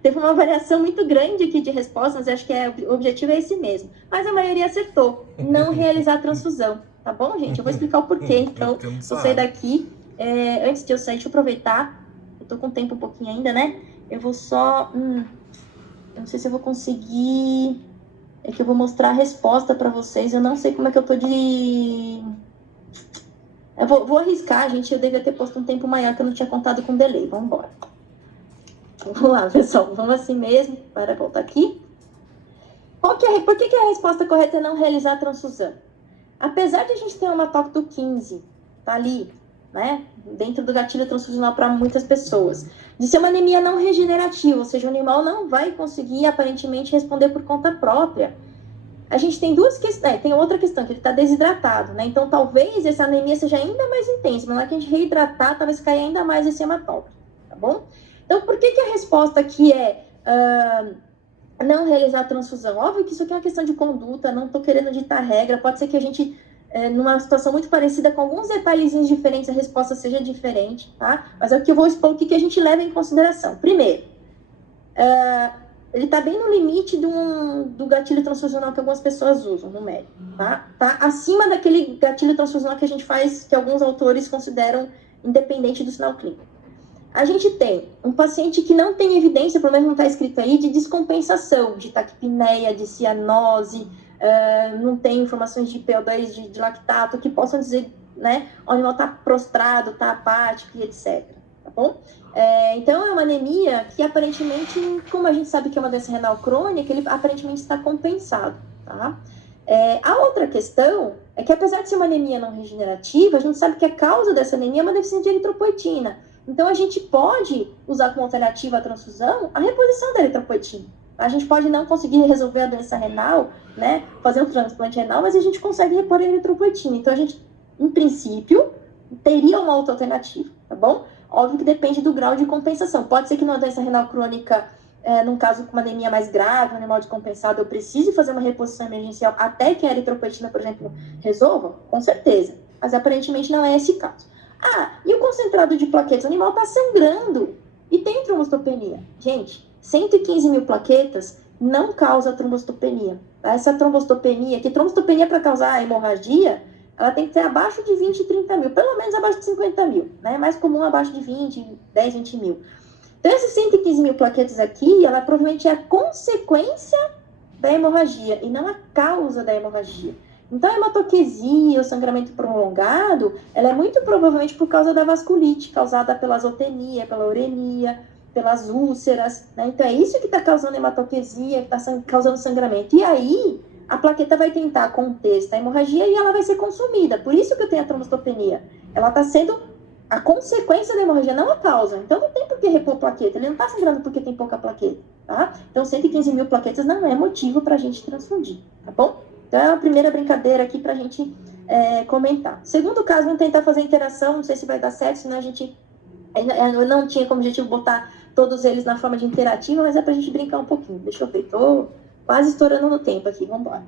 Teve uma variação muito grande aqui de respostas, acho que o objetivo é esse mesmo. Mas a maioria acertou, não realizar a transfusão, tá bom, gente? Eu vou explicar o porquê, então, vou sair daqui. Antes de eu sair, deixa eu aproveitar, eu tô com tempo um pouquinho ainda, né? Eu vou só... eu não sei se eu vou conseguir... É que eu vou mostrar a resposta para vocês. Eu não sei como é que eu tô de... Eu vou arriscar, gente. Eu devia ter posto um tempo maior, que eu não tinha contado com delay. Vamos embora. Vamos lá, pessoal. Vamos assim mesmo. Para voltar aqui. Por que a resposta correta é não realizar a transfusão? Apesar de a gente ter uma toque do 15, tá ali, né? Dentro do gatilho transfusional para muitas pessoas. De ser uma anemia não regenerativa, ou seja, o animal não vai conseguir, aparentemente, responder por conta própria. A gente tem duas questões, tem outra questão, que ele está desidratado, né? Então, talvez essa anemia seja ainda mais intensa, mas na hora que a gente reidratar, talvez caia ainda mais esse hematócrito, tá bom? Então, por que a resposta aqui é não realizar a transfusão? Óbvio que isso aqui é uma questão de conduta, não estou querendo ditar regra, pode ser que a gente... numa situação muito parecida, com alguns detalhezinhos diferentes, a resposta seja diferente, tá? Mas aqui eu vou expor o que a gente leva em consideração. Primeiro, ele está bem no limite do gatilho transfusional que algumas pessoas usam no médico, tá? Tá acima daquele gatilho transfusional que a gente faz, que alguns autores consideram independente do sinal clínico. A gente tem um paciente que não tem evidência, pelo menos não está escrito aí, de descompensação, de taquipneia, de cianose, não tem informações de PO2, de lactato, que possam dizer, né, o animal está prostrado, está apático e etc. Tá bom? Então, é uma anemia que aparentemente, como a gente sabe que é uma doença renal crônica, ele aparentemente está compensado, tá? A outra questão é que, apesar de ser uma anemia não regenerativa, a gente sabe que a causa dessa anemia é uma deficiência de eritropoetina. Então, a gente pode usar como alternativa à transfusão a reposição da eritropoetina. A gente pode não conseguir resolver a doença renal, né, fazer um transplante renal, mas a gente consegue repor a eritropoetina. Então, a gente, em princípio, teria uma outra alternativa, tá bom? Óbvio que depende do grau de compensação. Pode ser que numa doença renal crônica, num caso com uma anemia mais grave, um animal descompensado, eu precise fazer uma reposição emergencial até que a eritropoetina, por exemplo, resolva? Com certeza. Mas aparentemente não é esse caso. E o concentrado de plaquetas? O animal está sangrando e tem trombocitopenia. Gente, 115 mil plaquetas não causa trombocitopenia. Tá? Essa trombocitopenia, que trombocitopenia para causar hemorragia, ela tem que ser abaixo de 20 e 30 mil, pelo menos abaixo de 50 mil, né? É mais comum abaixo de 20, 10, 20 mil. Então, esses 115 mil plaquetas aqui, ela provavelmente é a consequência da hemorragia e não a causa da hemorragia. Então, a hematoquesia, o sangramento prolongado, ela é muito provavelmente por causa da vasculite, causada pela azotenia, pela uremia, pelas úlceras, né? Então, é isso que está causando hematoquesia, que está causando sangramento. E aí, a plaqueta vai tentar conter essa hemorragia e ela vai ser consumida. Por isso que eu tenho a trombocitopenia. Ela está sendo a consequência da hemorragia, não a causa. Então, não tem por que repor plaqueta. Ele não está sangrando porque tem pouca plaqueta, tá? Então, 115 mil plaquetas não é motivo para a gente transfundir, tá bom? Então, é a primeira brincadeira aqui para a gente comentar. Segundo caso, vamos tentar fazer interação. Não sei se vai dar certo, senão a gente... Eu não tinha como objetivo botar todos eles na forma de interativa, mas é para a gente brincar um pouquinho. Deixa eu ver, estou quase estourando no tempo aqui, vamos embora.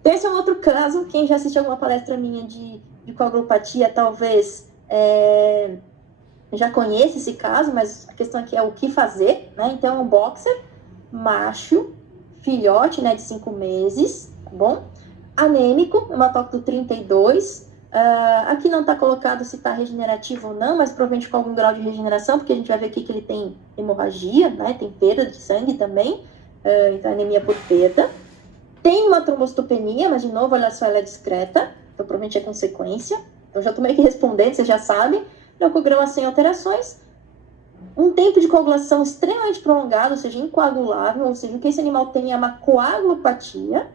Então, esse é um outro caso. Quem já assistiu alguma palestra minha de coagulopatia, talvez já conheça esse caso, mas a questão aqui é o que fazer, né? Então, é um boxer macho, filhote, né, de 5 meses, tá bom? Anêmico, hematócrito 32. Aqui não está colocado se está regenerativo ou não, mas provavelmente com algum grau de regeneração, porque a gente vai ver aqui que ele tem hemorragia, né? Tem perda de sangue também, então anemia por perda. Tem uma trombocitopenia, mas de novo, olha só, ela é discreta, então provavelmente é consequência. Então já estou meio que respondendo, vocês já sabem. Leucograma sem alterações. Um tempo de coagulação extremamente prolongado, ou seja, incoagulável, ou seja, o que esse animal tem é uma coagulopatia,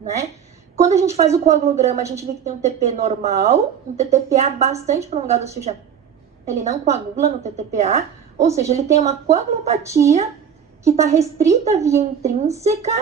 né? Quando a gente faz o coagulograma, a gente vê que tem um TP normal, um TTPA bastante prolongado, ou seja, ele não coagula no TTPA, ou seja, ele tem uma coagulopatia que está restrita à via intrínseca,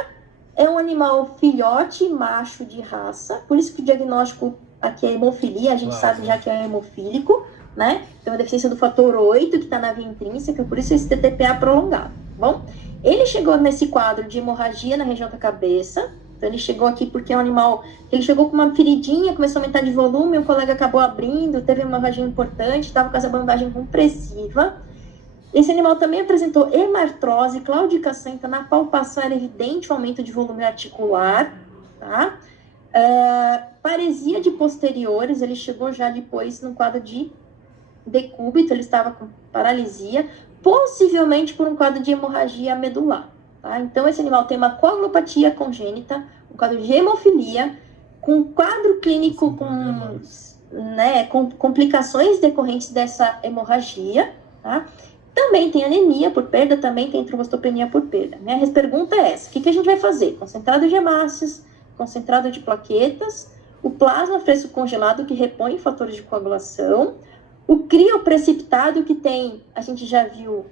é um animal filhote, macho de raça, por isso que o diagnóstico aqui é hemofilia, a gente sabe já que é hemofílico, né? Então, a deficiência do fator 8, que está na via intrínseca, por isso esse TTPA prolongado, tá bom? Ele chegou nesse quadro de hemorragia na região da cabeça. Então, ele chegou aqui porque é um animal... Ele chegou com uma feridinha, começou a aumentar de volume, o colega acabou abrindo, teve uma hemorragia importante, estava com essa bandagem compressiva. Esse animal também apresentou hemartrose, claudicação, então na palpação era evidente o aumento de volume articular, tá? Paresia de posteriores, ele chegou já depois no quadro de decúbito, ele estava com paralisia, possivelmente por um quadro de hemorragia medular, tá? Então esse animal tem uma coagulopatia congênita, um quadro de hemofilia, com quadro clínico com complicações decorrentes dessa hemorragia, tá? Também tem anemia por perda, também tem trombocitopenia por perda. Minha pergunta é essa: o que a gente vai fazer? Concentrado de hemácias, concentrado de plaquetas, o plasma fresco congelado que repõe fatores de coagulação, o crioprecipitado que tem, a gente já viu,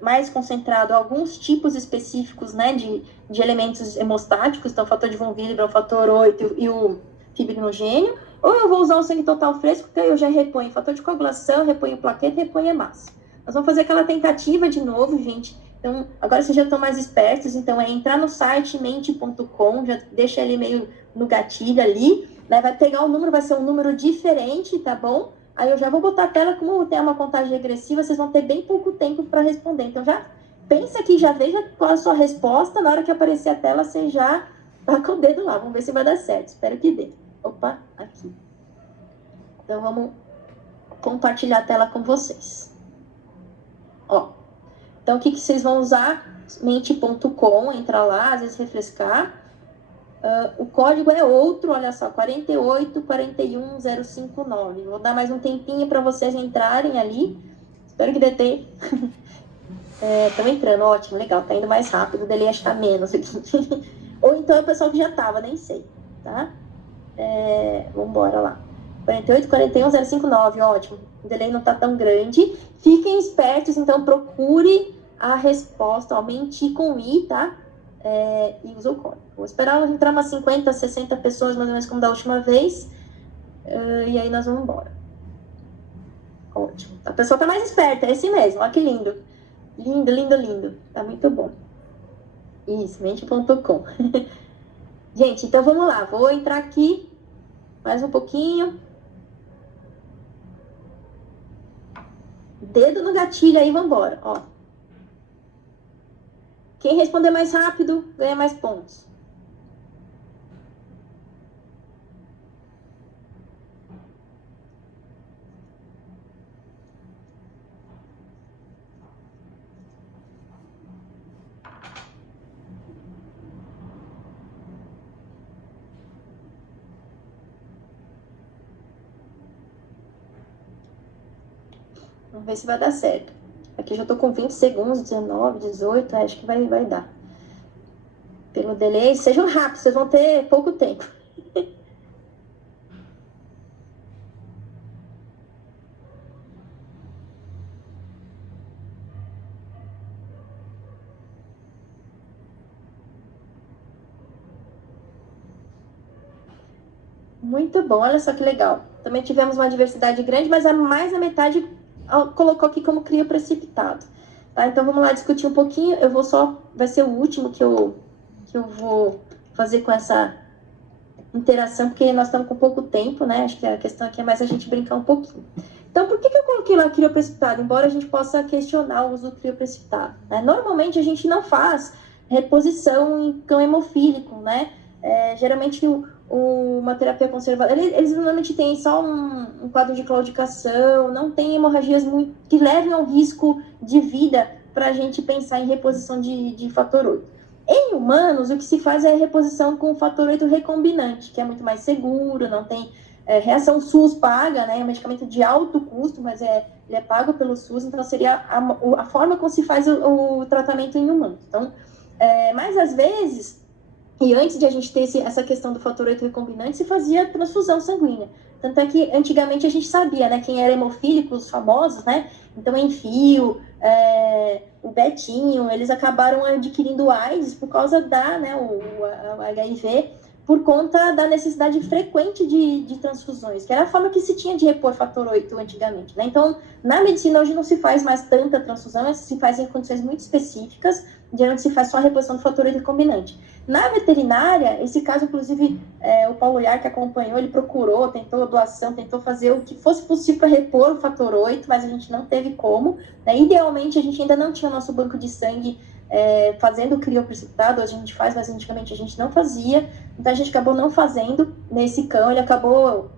mais concentrado alguns tipos específicos, né, de elementos hemostáticos, então o fator de von Willebrand, o fator 8 e o fibrinogênio, ou eu vou usar o sangue total fresco, que aí eu já reponho fator de coagulação, reponho plaqueta e reponho hemácia. Nós vamos fazer aquela tentativa de novo, gente. Então, agora vocês já estão mais espertos, então é entrar no site mente.com, já deixa ele meio no gatilho ali, né? Vai pegar o número, vai ser um número diferente, tá bom? Aí eu já vou botar a tela, como tem uma contagem regressiva, vocês vão ter bem pouco tempo para responder. Então já pensa aqui, já veja qual é a sua resposta, na hora que aparecer a tela, você já tá com o dedo lá, vamos ver se vai dar certo, espero que dê. Opa, aqui. Então vamos compartilhar a tela com vocês. Ó, então, o que vocês vão usar? Mente.com, entrar lá, às vezes refrescar. O código é outro, olha só, 4841059. Vou dar mais um tempinho para vocês entrarem ali. Espero que dê tempo. Estão entrando, ótimo, legal, tá indo mais rápido, o delay acho que tá menos aqui. Ou então é o pessoal que já tava, nem sei, tá? Vamos embora lá. 4841059, ótimo. O delay não tá tão grande. Fiquem espertos, então procure a resposta, aumente com I, tá? E usa o código. Vou esperar entrar umas 50, 60 pessoas, mais ou menos como da última vez. E aí nós vamos embora. Ótimo. A pessoa tá mais esperta, é esse mesmo, olha que lindo. Lindo, lindo, lindo. Tá muito bom. Isso, mente.com. Gente, então vamos lá. Vou entrar aqui mais um pouquinho. Dedo no gatilho aí, vambora, ó. Quem responder mais rápido, ganha mais pontos. Vamos ver se vai dar certo. Aqui eu já tô com 20 segundos, 19, 18, acho que vai dar. Pelo delay, sejam rápidos, vocês vão ter pouco tempo. Muito bom, olha só que legal. Também tivemos uma diversidade grande, mas a mais da metade colocou aqui como crioprecipitado. Tá? Então vamos lá discutir um pouquinho. Vai ser o último que eu vou fazer com essa interação, porque nós estamos com pouco tempo, né? Acho que a questão aqui é mais a gente brincar um pouquinho. Então, por que eu coloquei lá crioprecipitado? Embora a gente possa questionar o uso do crioprecipitado, né? Normalmente a gente não faz reposição em cão hemofílico, né? Geralmente uma terapia conservadora, eles normalmente têm só um quadro de claudicação, não tem hemorragias que levem ao risco de vida para a gente pensar em reposição de fator 8. Em humanos, o que se faz é a reposição com o fator 8 recombinante, que é muito mais seguro, não tem reação SUS paga, né? É um medicamento de alto custo, mas ele é pago pelo SUS, então seria a forma como se faz o tratamento em humanos. Então, mas às vezes, e antes de a gente ter essa questão do fator 8 recombinante, se fazia transfusão sanguínea. Tanto é que antigamente a gente sabia, né? Quem era hemofílico, os famosos, né? Então, Enfio, o Betinho, eles acabaram adquirindo AIDS por causa o HIV, por conta da necessidade frequente de transfusões, que era a forma que se tinha de repor fator 8 antigamente, né? Então, na medicina hoje não se faz mais tanta transfusão, mas se faz em condições muito específicas, geralmente se faz só a reposição do fator 8 recombinante. Na veterinária, esse caso, inclusive, o Paulo Iar, que acompanhou, ele procurou, tentou doação, tentou fazer o que fosse possível para repor o fator 8, mas a gente não teve como, né? Idealmente, a gente ainda não tinha o nosso banco de sangue fazendo o crioprecipitado, a gente faz, mas antigamente a gente não fazia, então a gente acabou não fazendo nesse cão, ele acabou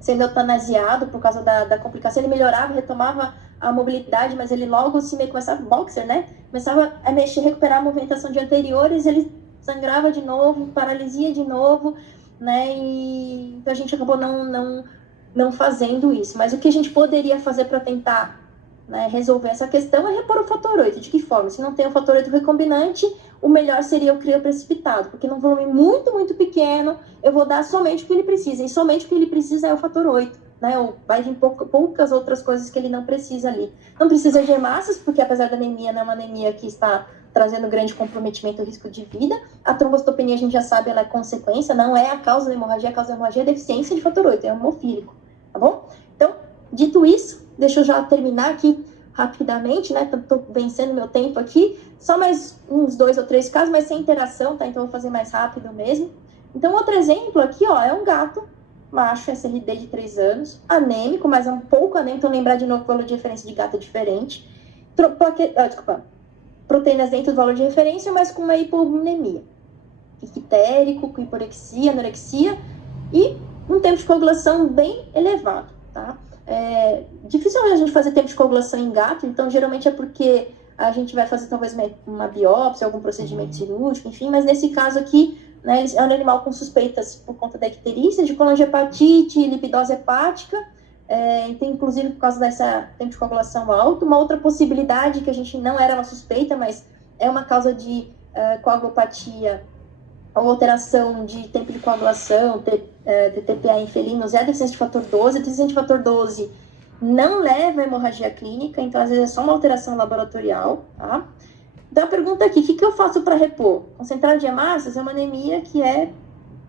sendo eutanasiado por causa da complicação, ele melhorava, retomava a mobilidade, mas ele logo se meio começava, boxer, né, começava a mexer, recuperar a movimentação de anteriores, ele sangrava de novo, paralisia de novo, né, e então a gente acabou não fazendo isso, mas o que a gente poderia fazer para tentar, né, resolver essa questão é repor o fator 8. De que forma? Se não tem o fator 8 recombinante, o melhor seria o crioprecipitado, porque num volume muito, muito pequeno, eu vou dar somente o que ele precisa, e somente o que ele precisa é o fator 8, né, ou vai vir poucas outras coisas que ele não precisa ali. Não precisa de hemácias, porque apesar da anemia, não é uma anemia que está trazendo grande comprometimento e risco de vida. A trombocitopenia, a gente já sabe, ela é consequência, não é a causa da hemorragia, a causa da hemorragia é a deficiência de fator 8, é hemofílico, tá bom? Então, dito isso, deixa eu já terminar aqui rapidamente, né? Tô vencendo meu tempo aqui. Só mais uns 2 ou 3 casos, mas sem interação, tá? Então eu vou fazer mais rápido mesmo. Então, outro exemplo aqui, ó, é um gato macho SRD de 3 anos, anêmico, mas é um pouco anêmico. Então, lembrar de novo que o valor de referência de gato é diferente. Proteínas dentro do valor de referência, mas com uma hiponemia. Ictérico, com hiporexia, anorexia e um tempo de coagulação bem elevado, tá? Difícil a gente fazer tempo de coagulação em gato, então geralmente é porque a gente vai fazer talvez uma biópsia, algum procedimento cirúrgico, enfim, mas nesse caso aqui, né, é um animal com suspeitas por conta da icterícia, de colangiopatite, lipidose hepática, então, inclusive por causa dessa tempo de coagulação alto. Uma outra possibilidade que a gente não era uma suspeita, mas é uma causa de coagulopatia ou alteração de tempo de coagulação, TTPA em felinos, é a deficiência de fator 12. A deficiência de fator 12 não leva a hemorragia clínica, então às vezes é só uma alteração laboratorial, tá? Então a pergunta aqui, o que eu faço para repor? Concentrado de hemácias é uma anemia que é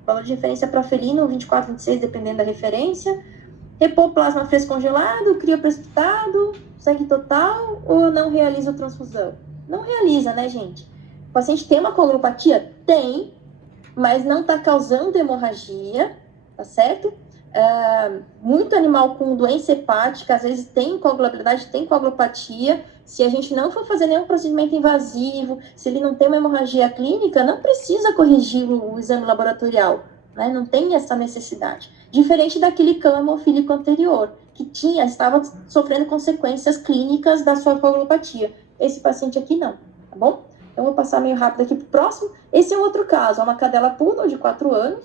valor de referência para felino, 24, 26, dependendo da referência. Repor plasma fresco congelado, crioprecipitado, sangue total, ou não realiza a transfusão? Não realiza, né, gente? O paciente tem uma coagulopatia? Tem, mas não está causando hemorragia, tá certo? Muito animal com doença hepática, às vezes tem coagulabilidade, tem coagulopatia. Se a gente não for fazer nenhum procedimento invasivo, se ele não tem uma hemorragia clínica, não precisa corrigir o exame laboratorial, né? Não tem essa necessidade. Diferente daquele cão hemofílico anterior, que estava sofrendo consequências clínicas da sua coagulopatia. Esse paciente aqui não, tá bom? Então, vou passar meio rápido aqui para o próximo. Esse é um outro caso, é uma cadela poodle de 4 anos,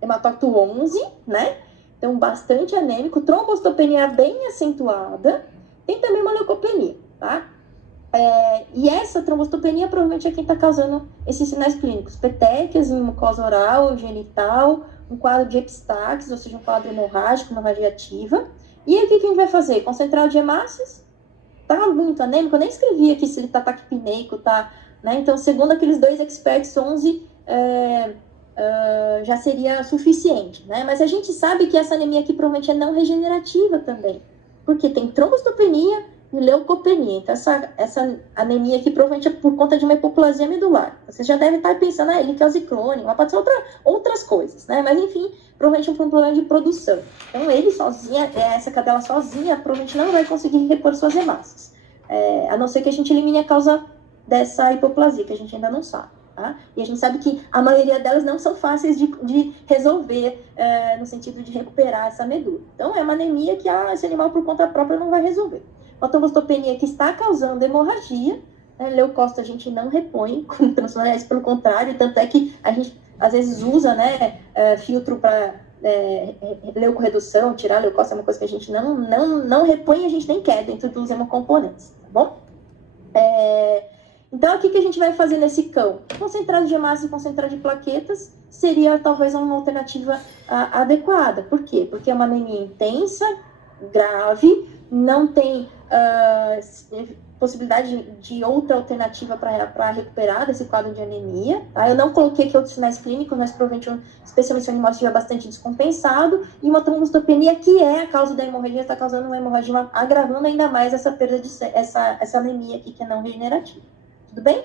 hematócito 11, né? Então, bastante anêmico, trombocitopenia bem acentuada, tem também uma leucopenia, tá? E essa trombocitopenia provavelmente é quem está causando esses sinais clínicos. Petequias em mucosa oral, genital, um quadro de epistaxis, ou seja, um quadro hemorrágico, hemorragia ativa. E aí, o que a gente vai fazer? Concentrado de hemácias, tá muito anêmico, eu nem escrevi aqui se ele tá taquipneico, tá, né? Então, segundo aqueles 2 experts, 11 já seria suficiente, né? Mas a gente sabe que essa anemia aqui provavelmente é não regenerativa também, porque tem trombocitopenia e leucopenia. Então, essa anemia aqui provavelmente é por conta de uma hipoplasia medular. Vocês já devem estar pensando, helicose crônica, pode ser outras coisas, né? Mas, enfim, provavelmente é um problema de produção. Então, ele sozinha, essa cadela sozinha, provavelmente não vai conseguir repor suas hemácias. A não ser que a gente elimine a causa dessa hipoplasia, que a gente ainda não sabe. Tá? E a gente sabe que a maioria delas não são fáceis de resolver, no sentido de recuperar essa medula. Então, é uma anemia que esse animal, por conta própria, não vai resolver. Uma trombocitopenia que está causando hemorragia, leucócito a gente não repõe com transfusões, pelo contrário, tanto é que a gente, às vezes, usa, né, filtro para leucorredução, tirar leucócito é uma coisa que a gente não repõe, a gente nem quer dentro dos hemocomponentes, tá bom? Então, o que a gente vai fazer nesse cão? Concentrado de hemácias e concentrado de plaquetas seria talvez uma alternativa adequada. Por quê? Porque é uma anemia intensa, grave, não tem possibilidade de outra alternativa para recuperar desse quadro de anemia. Tá? Eu não coloquei aqui outros sinais clínicos, mas provavelmente, especialmente se o animal estiver bastante descompensado, e uma trombocitopenia, que é a causa da hemorragia, está causando uma hemorragia, agravando ainda mais essa perda de essa anemia aqui, que é não regenerativa. Tudo bem?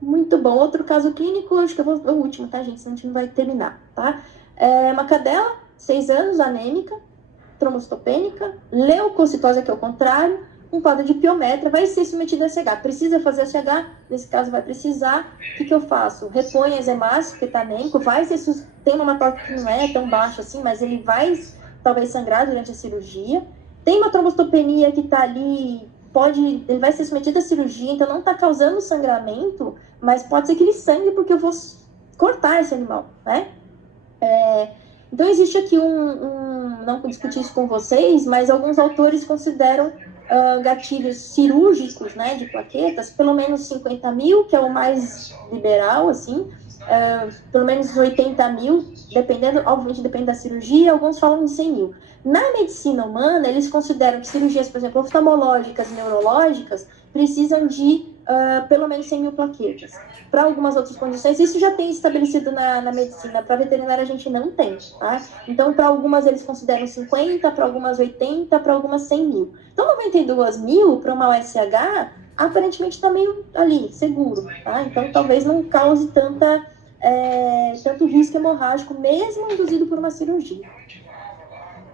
Muito bom. Outro caso clínico, acho que eu vou o último, tá, gente? Senão a gente não vai terminar, tá? Uma cadela, 6 anos, anêmica, trombocitopênica, leucocitose, que é o contrário, um quadro de piometra, vai ser submetido a SH. Precisa fazer SH? Nesse caso vai precisar. O que eu faço? Repõe as hemácias, porque está anêmico, tem uma hematose que não é tão baixa assim, mas ele vai talvez sangrar durante a cirurgia. Tem uma trombocitopenia que está ali, ele vai ser submetido à cirurgia, então não está causando sangramento, mas pode ser que ele sangre porque eu vou cortar esse animal, né? Então, existe aqui não vou discutir isso com vocês, mas alguns autores consideram gatilhos cirúrgicos, né, de plaquetas, pelo menos 50 mil, que é o mais liberal, assim, pelo menos 80 mil, obviamente depende da cirurgia, alguns falam de 100 mil. Na medicina humana, eles consideram que cirurgias, por exemplo, oftalmológicas e neurológicas, precisam de pelo menos 100 mil plaquetas. Para algumas outras condições, isso já tem estabelecido na medicina. Para veterinária, a gente não tem, tá? Então, para algumas, eles consideram 50, para algumas 80, para algumas 100 mil. Então, 92 mil para uma OSH, aparentemente está meio ali, seguro, tá? Então, talvez não cause tanto risco hemorrágico, mesmo induzido por uma cirurgia.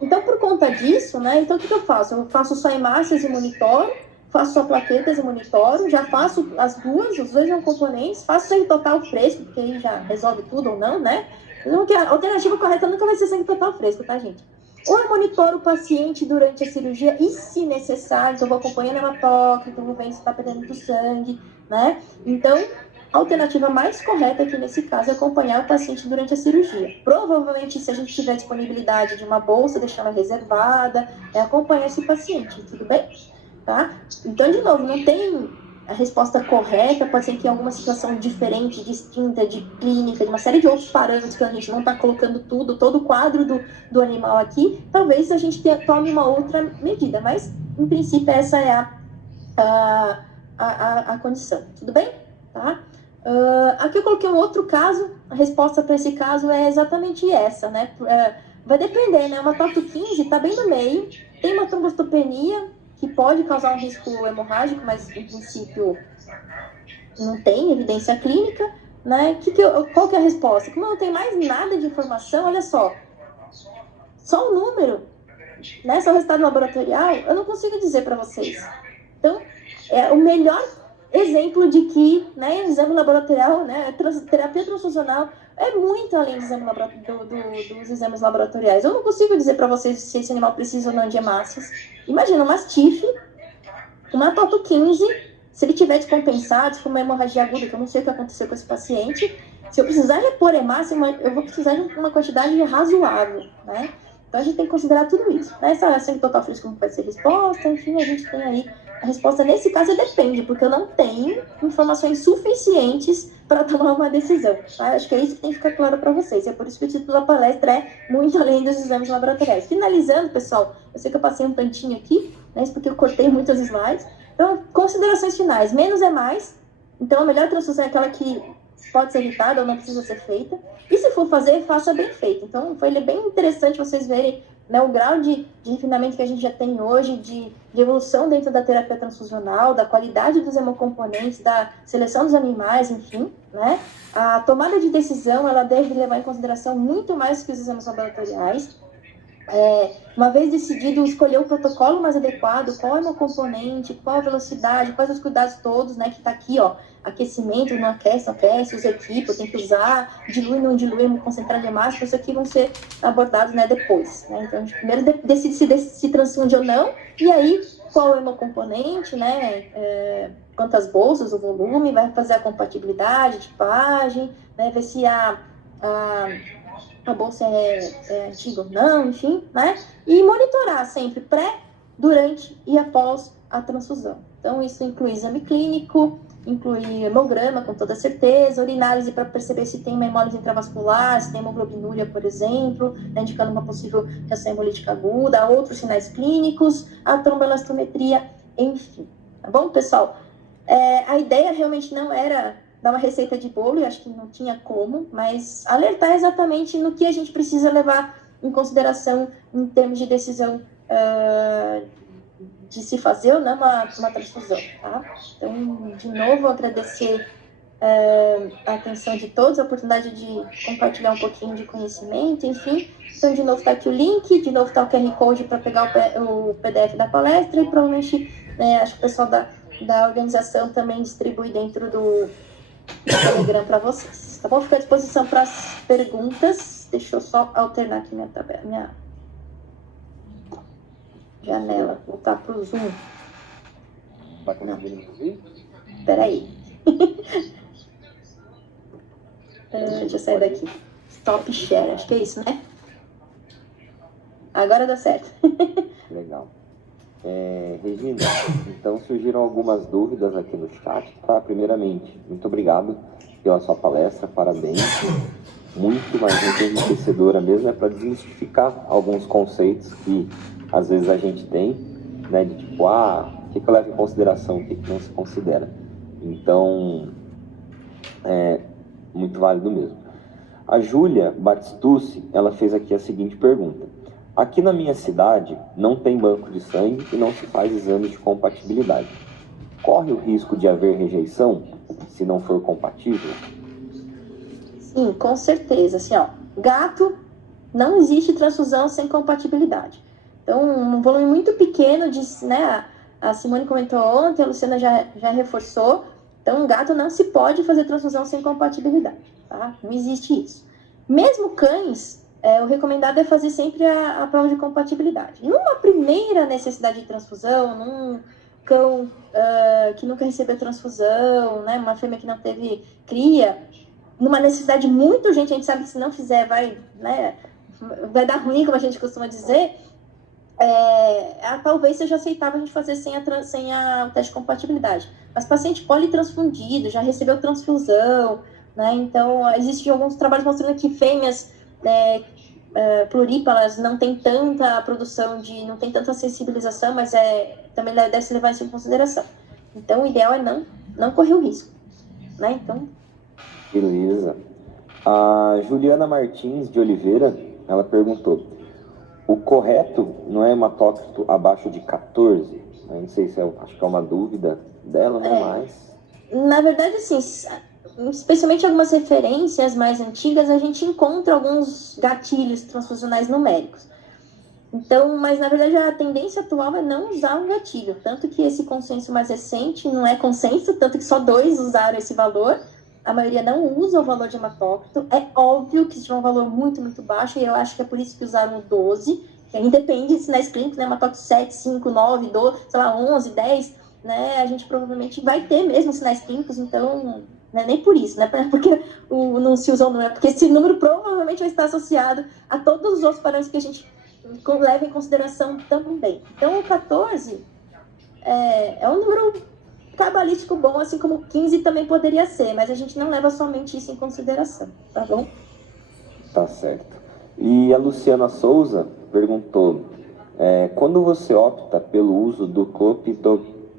Então, por conta disso, né? Então, o que eu faço? Eu faço só hemácias e monitoro, faço só plaquetas e monitoro, já faço os dois componentes, faço sangue total fresco, porque aí já resolve tudo ou não, né? A alternativa correta nunca vai ser sangue total fresco, tá, gente? Ou eu monitoro o paciente durante a cirurgia, e se necessário, então eu vou acompanhando a hematócrito, vou vendo se está perdendo muito sangue, né? Então, a alternativa mais correta aqui nesse caso é acompanhar o paciente durante a cirurgia. Provavelmente, se a gente tiver disponibilidade de uma bolsa, deixar ela reservada, acompanhar esse paciente, tudo bem? Tá? Então, de novo, não tem a resposta correta, pode ser que em alguma situação diferente, distinta, de clínica, de uma série de outros parâmetros que a gente não está colocando todo o quadro do animal aqui, talvez a gente tome uma outra medida, mas, em princípio, essa é a condição, tudo bem? Tá? Aqui eu coloquei um outro caso, a resposta para esse caso é exatamente essa, né? Vai depender, né? Uma torto 15 está bem no meio, tem uma trombocitopenia, que pode causar um risco hemorrágico, mas, em princípio, não tem evidência clínica, né? Qual que é a resposta? Como não tem mais nada de informação, olha só o número, né? Só o resultado laboratorial, eu não consigo dizer para vocês. Então, é o melhor exemplo de que, né, exame laboratorial, né, terapia transfusional é muito além dos exames laboratoriais. Eu não consigo dizer para vocês se esse animal precisa ou não de hemácias. Imagina, um mastife, uma torto 15, se ele tiver descompensado, se for uma hemorragia aguda, que eu não sei o que aconteceu com esse paciente, se eu precisar repor hemácia, eu vou precisar de uma quantidade razoável, né? Então, a gente tem que considerar tudo isso. Né? Essa sangue total fresco como vai ser resposta, enfim, a gente tem aí a resposta. Nesse caso depende, porque eu não tenho informações suficientes para tomar uma decisão. Tá? Acho que é isso que tem que ficar claro para vocês. É por isso que o título da palestra é muito além dos exames laboratoriais. Finalizando, pessoal, eu sei que eu passei um tantinho aqui, né, isso porque eu cortei muitos slides. Então, considerações finais. Menos é mais. Então, a melhor transfusão é aquela que pode ser evitada ou não precisa ser feita. E se for fazer, faça bem feito. Então, foi bem interessante vocês verem, né, o grau de refinamento que a gente já tem hoje, de evolução dentro da terapia transfusional, da qualidade dos hemocomponentes, da seleção dos animais, enfim, né? A tomada de decisão, ela deve levar em consideração muito mais que os exames laboratoriais. Uma vez decidido escolher o protocolo mais adequado, qual é o componente, qual a velocidade, quais os cuidados todos, né, que está aqui, ó, aquecimento, não aquece, usa equipo, tem que usar, dilui, não dilui, concentrar demais, isso aqui vão ser abordados, né, depois, né, então a gente primeiro decide se transfunde ou não, e aí qual é o componente, né, quantas bolsas, o volume, vai fazer a compatibilidade, tipagem, né, ver se a bolsa é antiga ou não, enfim, né? E monitorar sempre pré, durante e após a transfusão. Então, isso inclui exame clínico, incluir hemograma, com toda certeza, urinálise para perceber se tem uma hemólise intravascular, se tem hemoglobinúria, por exemplo, né, indicando uma possível reação hemolítica aguda, outros sinais clínicos, a tromboelastometria, enfim. Tá bom, pessoal? A ideia realmente não era dar uma receita de bolo, eu acho que não tinha como, mas alertar exatamente no que a gente precisa levar em consideração em termos de decisão de se fazer ou não uma transfusão, tá? Então, de novo, agradecer a atenção de todos, a oportunidade de compartilhar um pouquinho de conhecimento, enfim. Então, de novo, está aqui o link, de novo está o QR Code para pegar o PDF da palestra e provavelmente, acho que o pessoal da organização também distribui dentro do Telegram para vocês. Tá bom? Fico à disposição para as perguntas. Deixa eu só alternar aqui minha janela, voltar para o Zoom. Tá conseguindo me ouvir? Espera aí. Deixa eu sair daqui. Stop share, acho que é isso, né? Agora dá certo. Legal. Regina, então surgiram algumas dúvidas aqui no chat, tá? Primeiramente, muito obrigado pela sua palestra, parabéns. Muito enriquecedora mesmo, é para desmistificar alguns conceitos que às vezes a gente tem, né? De tipo, o que eu levo em consideração, o que não se considera. Então, muito válido mesmo. A Júlia Batistucci, ela fez aqui a seguinte pergunta. Aqui na minha cidade não tem banco de sangue e não se faz exames de compatibilidade. Corre o risco de haver rejeição se não for compatível? Sim, com certeza. Assim, gato, não existe transfusão sem compatibilidade. Então, um volume muito pequeno, né? A Simone comentou ontem, a Luciana já reforçou. Então, gato não se pode fazer transfusão sem compatibilidade, tá? Não existe isso. Mesmo cães, o recomendado é fazer sempre a prova de compatibilidade. Numa primeira necessidade de transfusão, num cão que nunca recebeu transfusão, né, uma fêmea que não teve cria, numa necessidade muito urgente, a gente sabe que se não fizer vai dar ruim, como a gente costuma dizer, talvez seja aceitável a gente fazer sem o teste de compatibilidade. Mas paciente politransfundido, já recebeu transfusão, né, então existem alguns trabalhos mostrando que fêmeas pluríparas não tem tanta produção não tem tanta sensibilização, mas também deve se levar isso em consideração. Então, o ideal é não correr o risco, né? Então... Beleza. A Juliana Martins de Oliveira, ela perguntou, o correto não é hematócrito abaixo de 14? Eu não sei se acho que é uma dúvida dela, né? Mas... Na verdade, assim, especialmente algumas referências mais antigas, a gente encontra alguns gatilhos transfusionais numéricos. Então, mas na verdade a tendência atual é não usar um gatilho, tanto que esse consenso mais recente não é consenso, tanto que só 2 usaram esse valor, a maioria não usa o valor de hematócrito. É óbvio que isso é um valor muito, muito baixo, e eu acho que é por isso que usaram o 12, que aí depende de sinais clínicos, né, hematócrito 7, 5, 9, 12, sei lá, 11, 10, né, a gente provavelmente vai ter mesmo sinais clínicos, então... Não é nem por isso, né? Porque não se usa o número, porque esse número provavelmente vai estar associado a todos os outros parâmetros que a gente leva em consideração também. Então, o 14 é um número cabalístico bom, assim como o 15 também poderia ser, mas a gente não leva somente isso em consideração, tá bom? Tá certo. E a Luciana Souza perguntou, quando você opta pelo uso do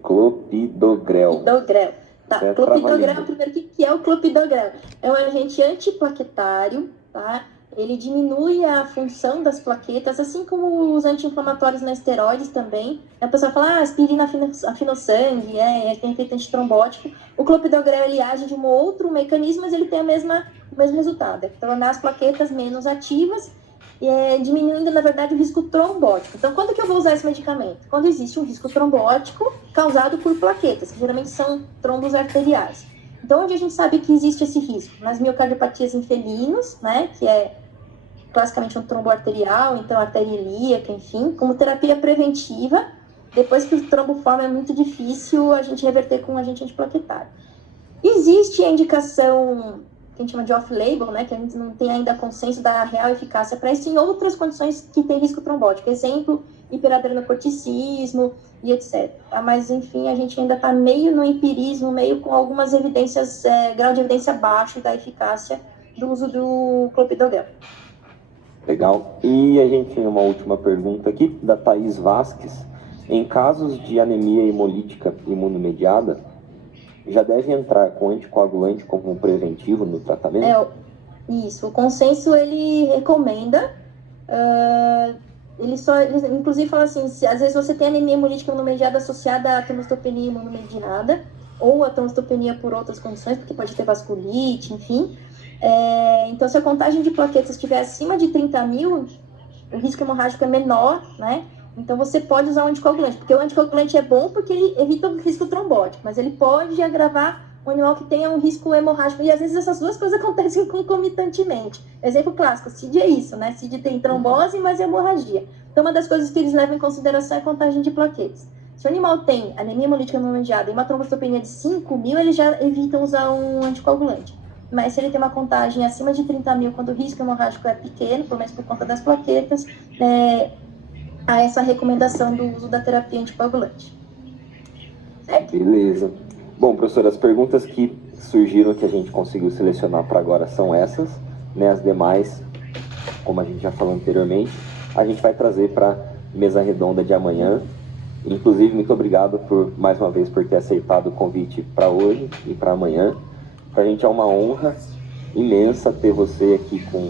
clopidogrel? Tá, clopidogrel, primeiro, o que é o clopidogrel? É um agente antiplaquetário, tá? Ele diminui a função das plaquetas, assim como os anti-inflamatórios não esteroides também. A pessoa fala, aspirina afina o sangue, tem efeito antitrombótico. O clopidogrel, ele age de um outro mecanismo, mas ele tem o mesmo resultado, tornar as plaquetas menos ativas, diminuindo, na verdade, o risco trombótico. Então, quando que eu vou usar esse medicamento? Quando existe um risco trombótico causado por plaquetas, que geralmente são trombos arteriais. Então, onde a gente sabe que existe esse risco? Nas miocardiopatias em felinos, né, que é classicamente um trombo arterial, então artéria ilíaca, enfim, como terapia preventiva. Depois que o trombo forma, é muito difícil a gente reverter com um agente antiplaquetário. Existe a indicação que a gente chama de off-label, né, que a gente não tem ainda consenso da real eficácia para isso, em outras condições que tem risco trombótico. Exemplo, hiperadrenocorticismo e etc. Tá? Mas, enfim, a gente ainda está meio no empirismo, meio com algumas evidências, grau de evidência baixo da eficácia do uso do clopidogrel. Legal. E a gente tem uma última pergunta aqui, da Thaís Vasques. Em casos de anemia hemolítica imunomediada, já deve entrar com anticoagulante como preventivo no tratamento? Isso. O consenso, ele recomenda... Ele inclusive fala assim, às vezes você tem anemia hemolítica imunomediada associada à trombocitopenia imunomediada, ou a trombocitopenia por outras condições, porque pode ter vasculite, enfim. Então, se a contagem de plaquetas estiver acima de 30 mil, o risco hemorrágico é menor, né? Então, você pode usar um anticoagulante, porque o anticoagulante é bom porque ele evita o risco trombótico, mas ele pode agravar um animal que tenha um risco hemorrágico, e às vezes essas duas coisas acontecem concomitantemente. Exemplo clássico, CID é isso, né? CID tem trombose, mas hemorragia. Então, uma das coisas que eles levam em consideração é a contagem de plaquetas. Se o animal tem anemia hemolítica imunomediada e uma trombocitopenia de 5 mil, eles já evitam usar um anticoagulante. Mas se ele tem uma contagem acima de 30 mil, quando o risco hemorrágico é pequeno, pelo menos por conta das plaquetas, há essa recomendação do uso da terapia anticoagulante. Certo? Beleza. Bom, professor, as perguntas que surgiram, que a gente conseguiu selecionar para agora são essas, né? As demais, como a gente já falou anteriormente, a gente vai trazer para mesa redonda de amanhã. Inclusive, muito obrigado mais uma vez por ter aceitado o convite para hoje e para amanhã. Para a gente é uma honra imensa ter você aqui com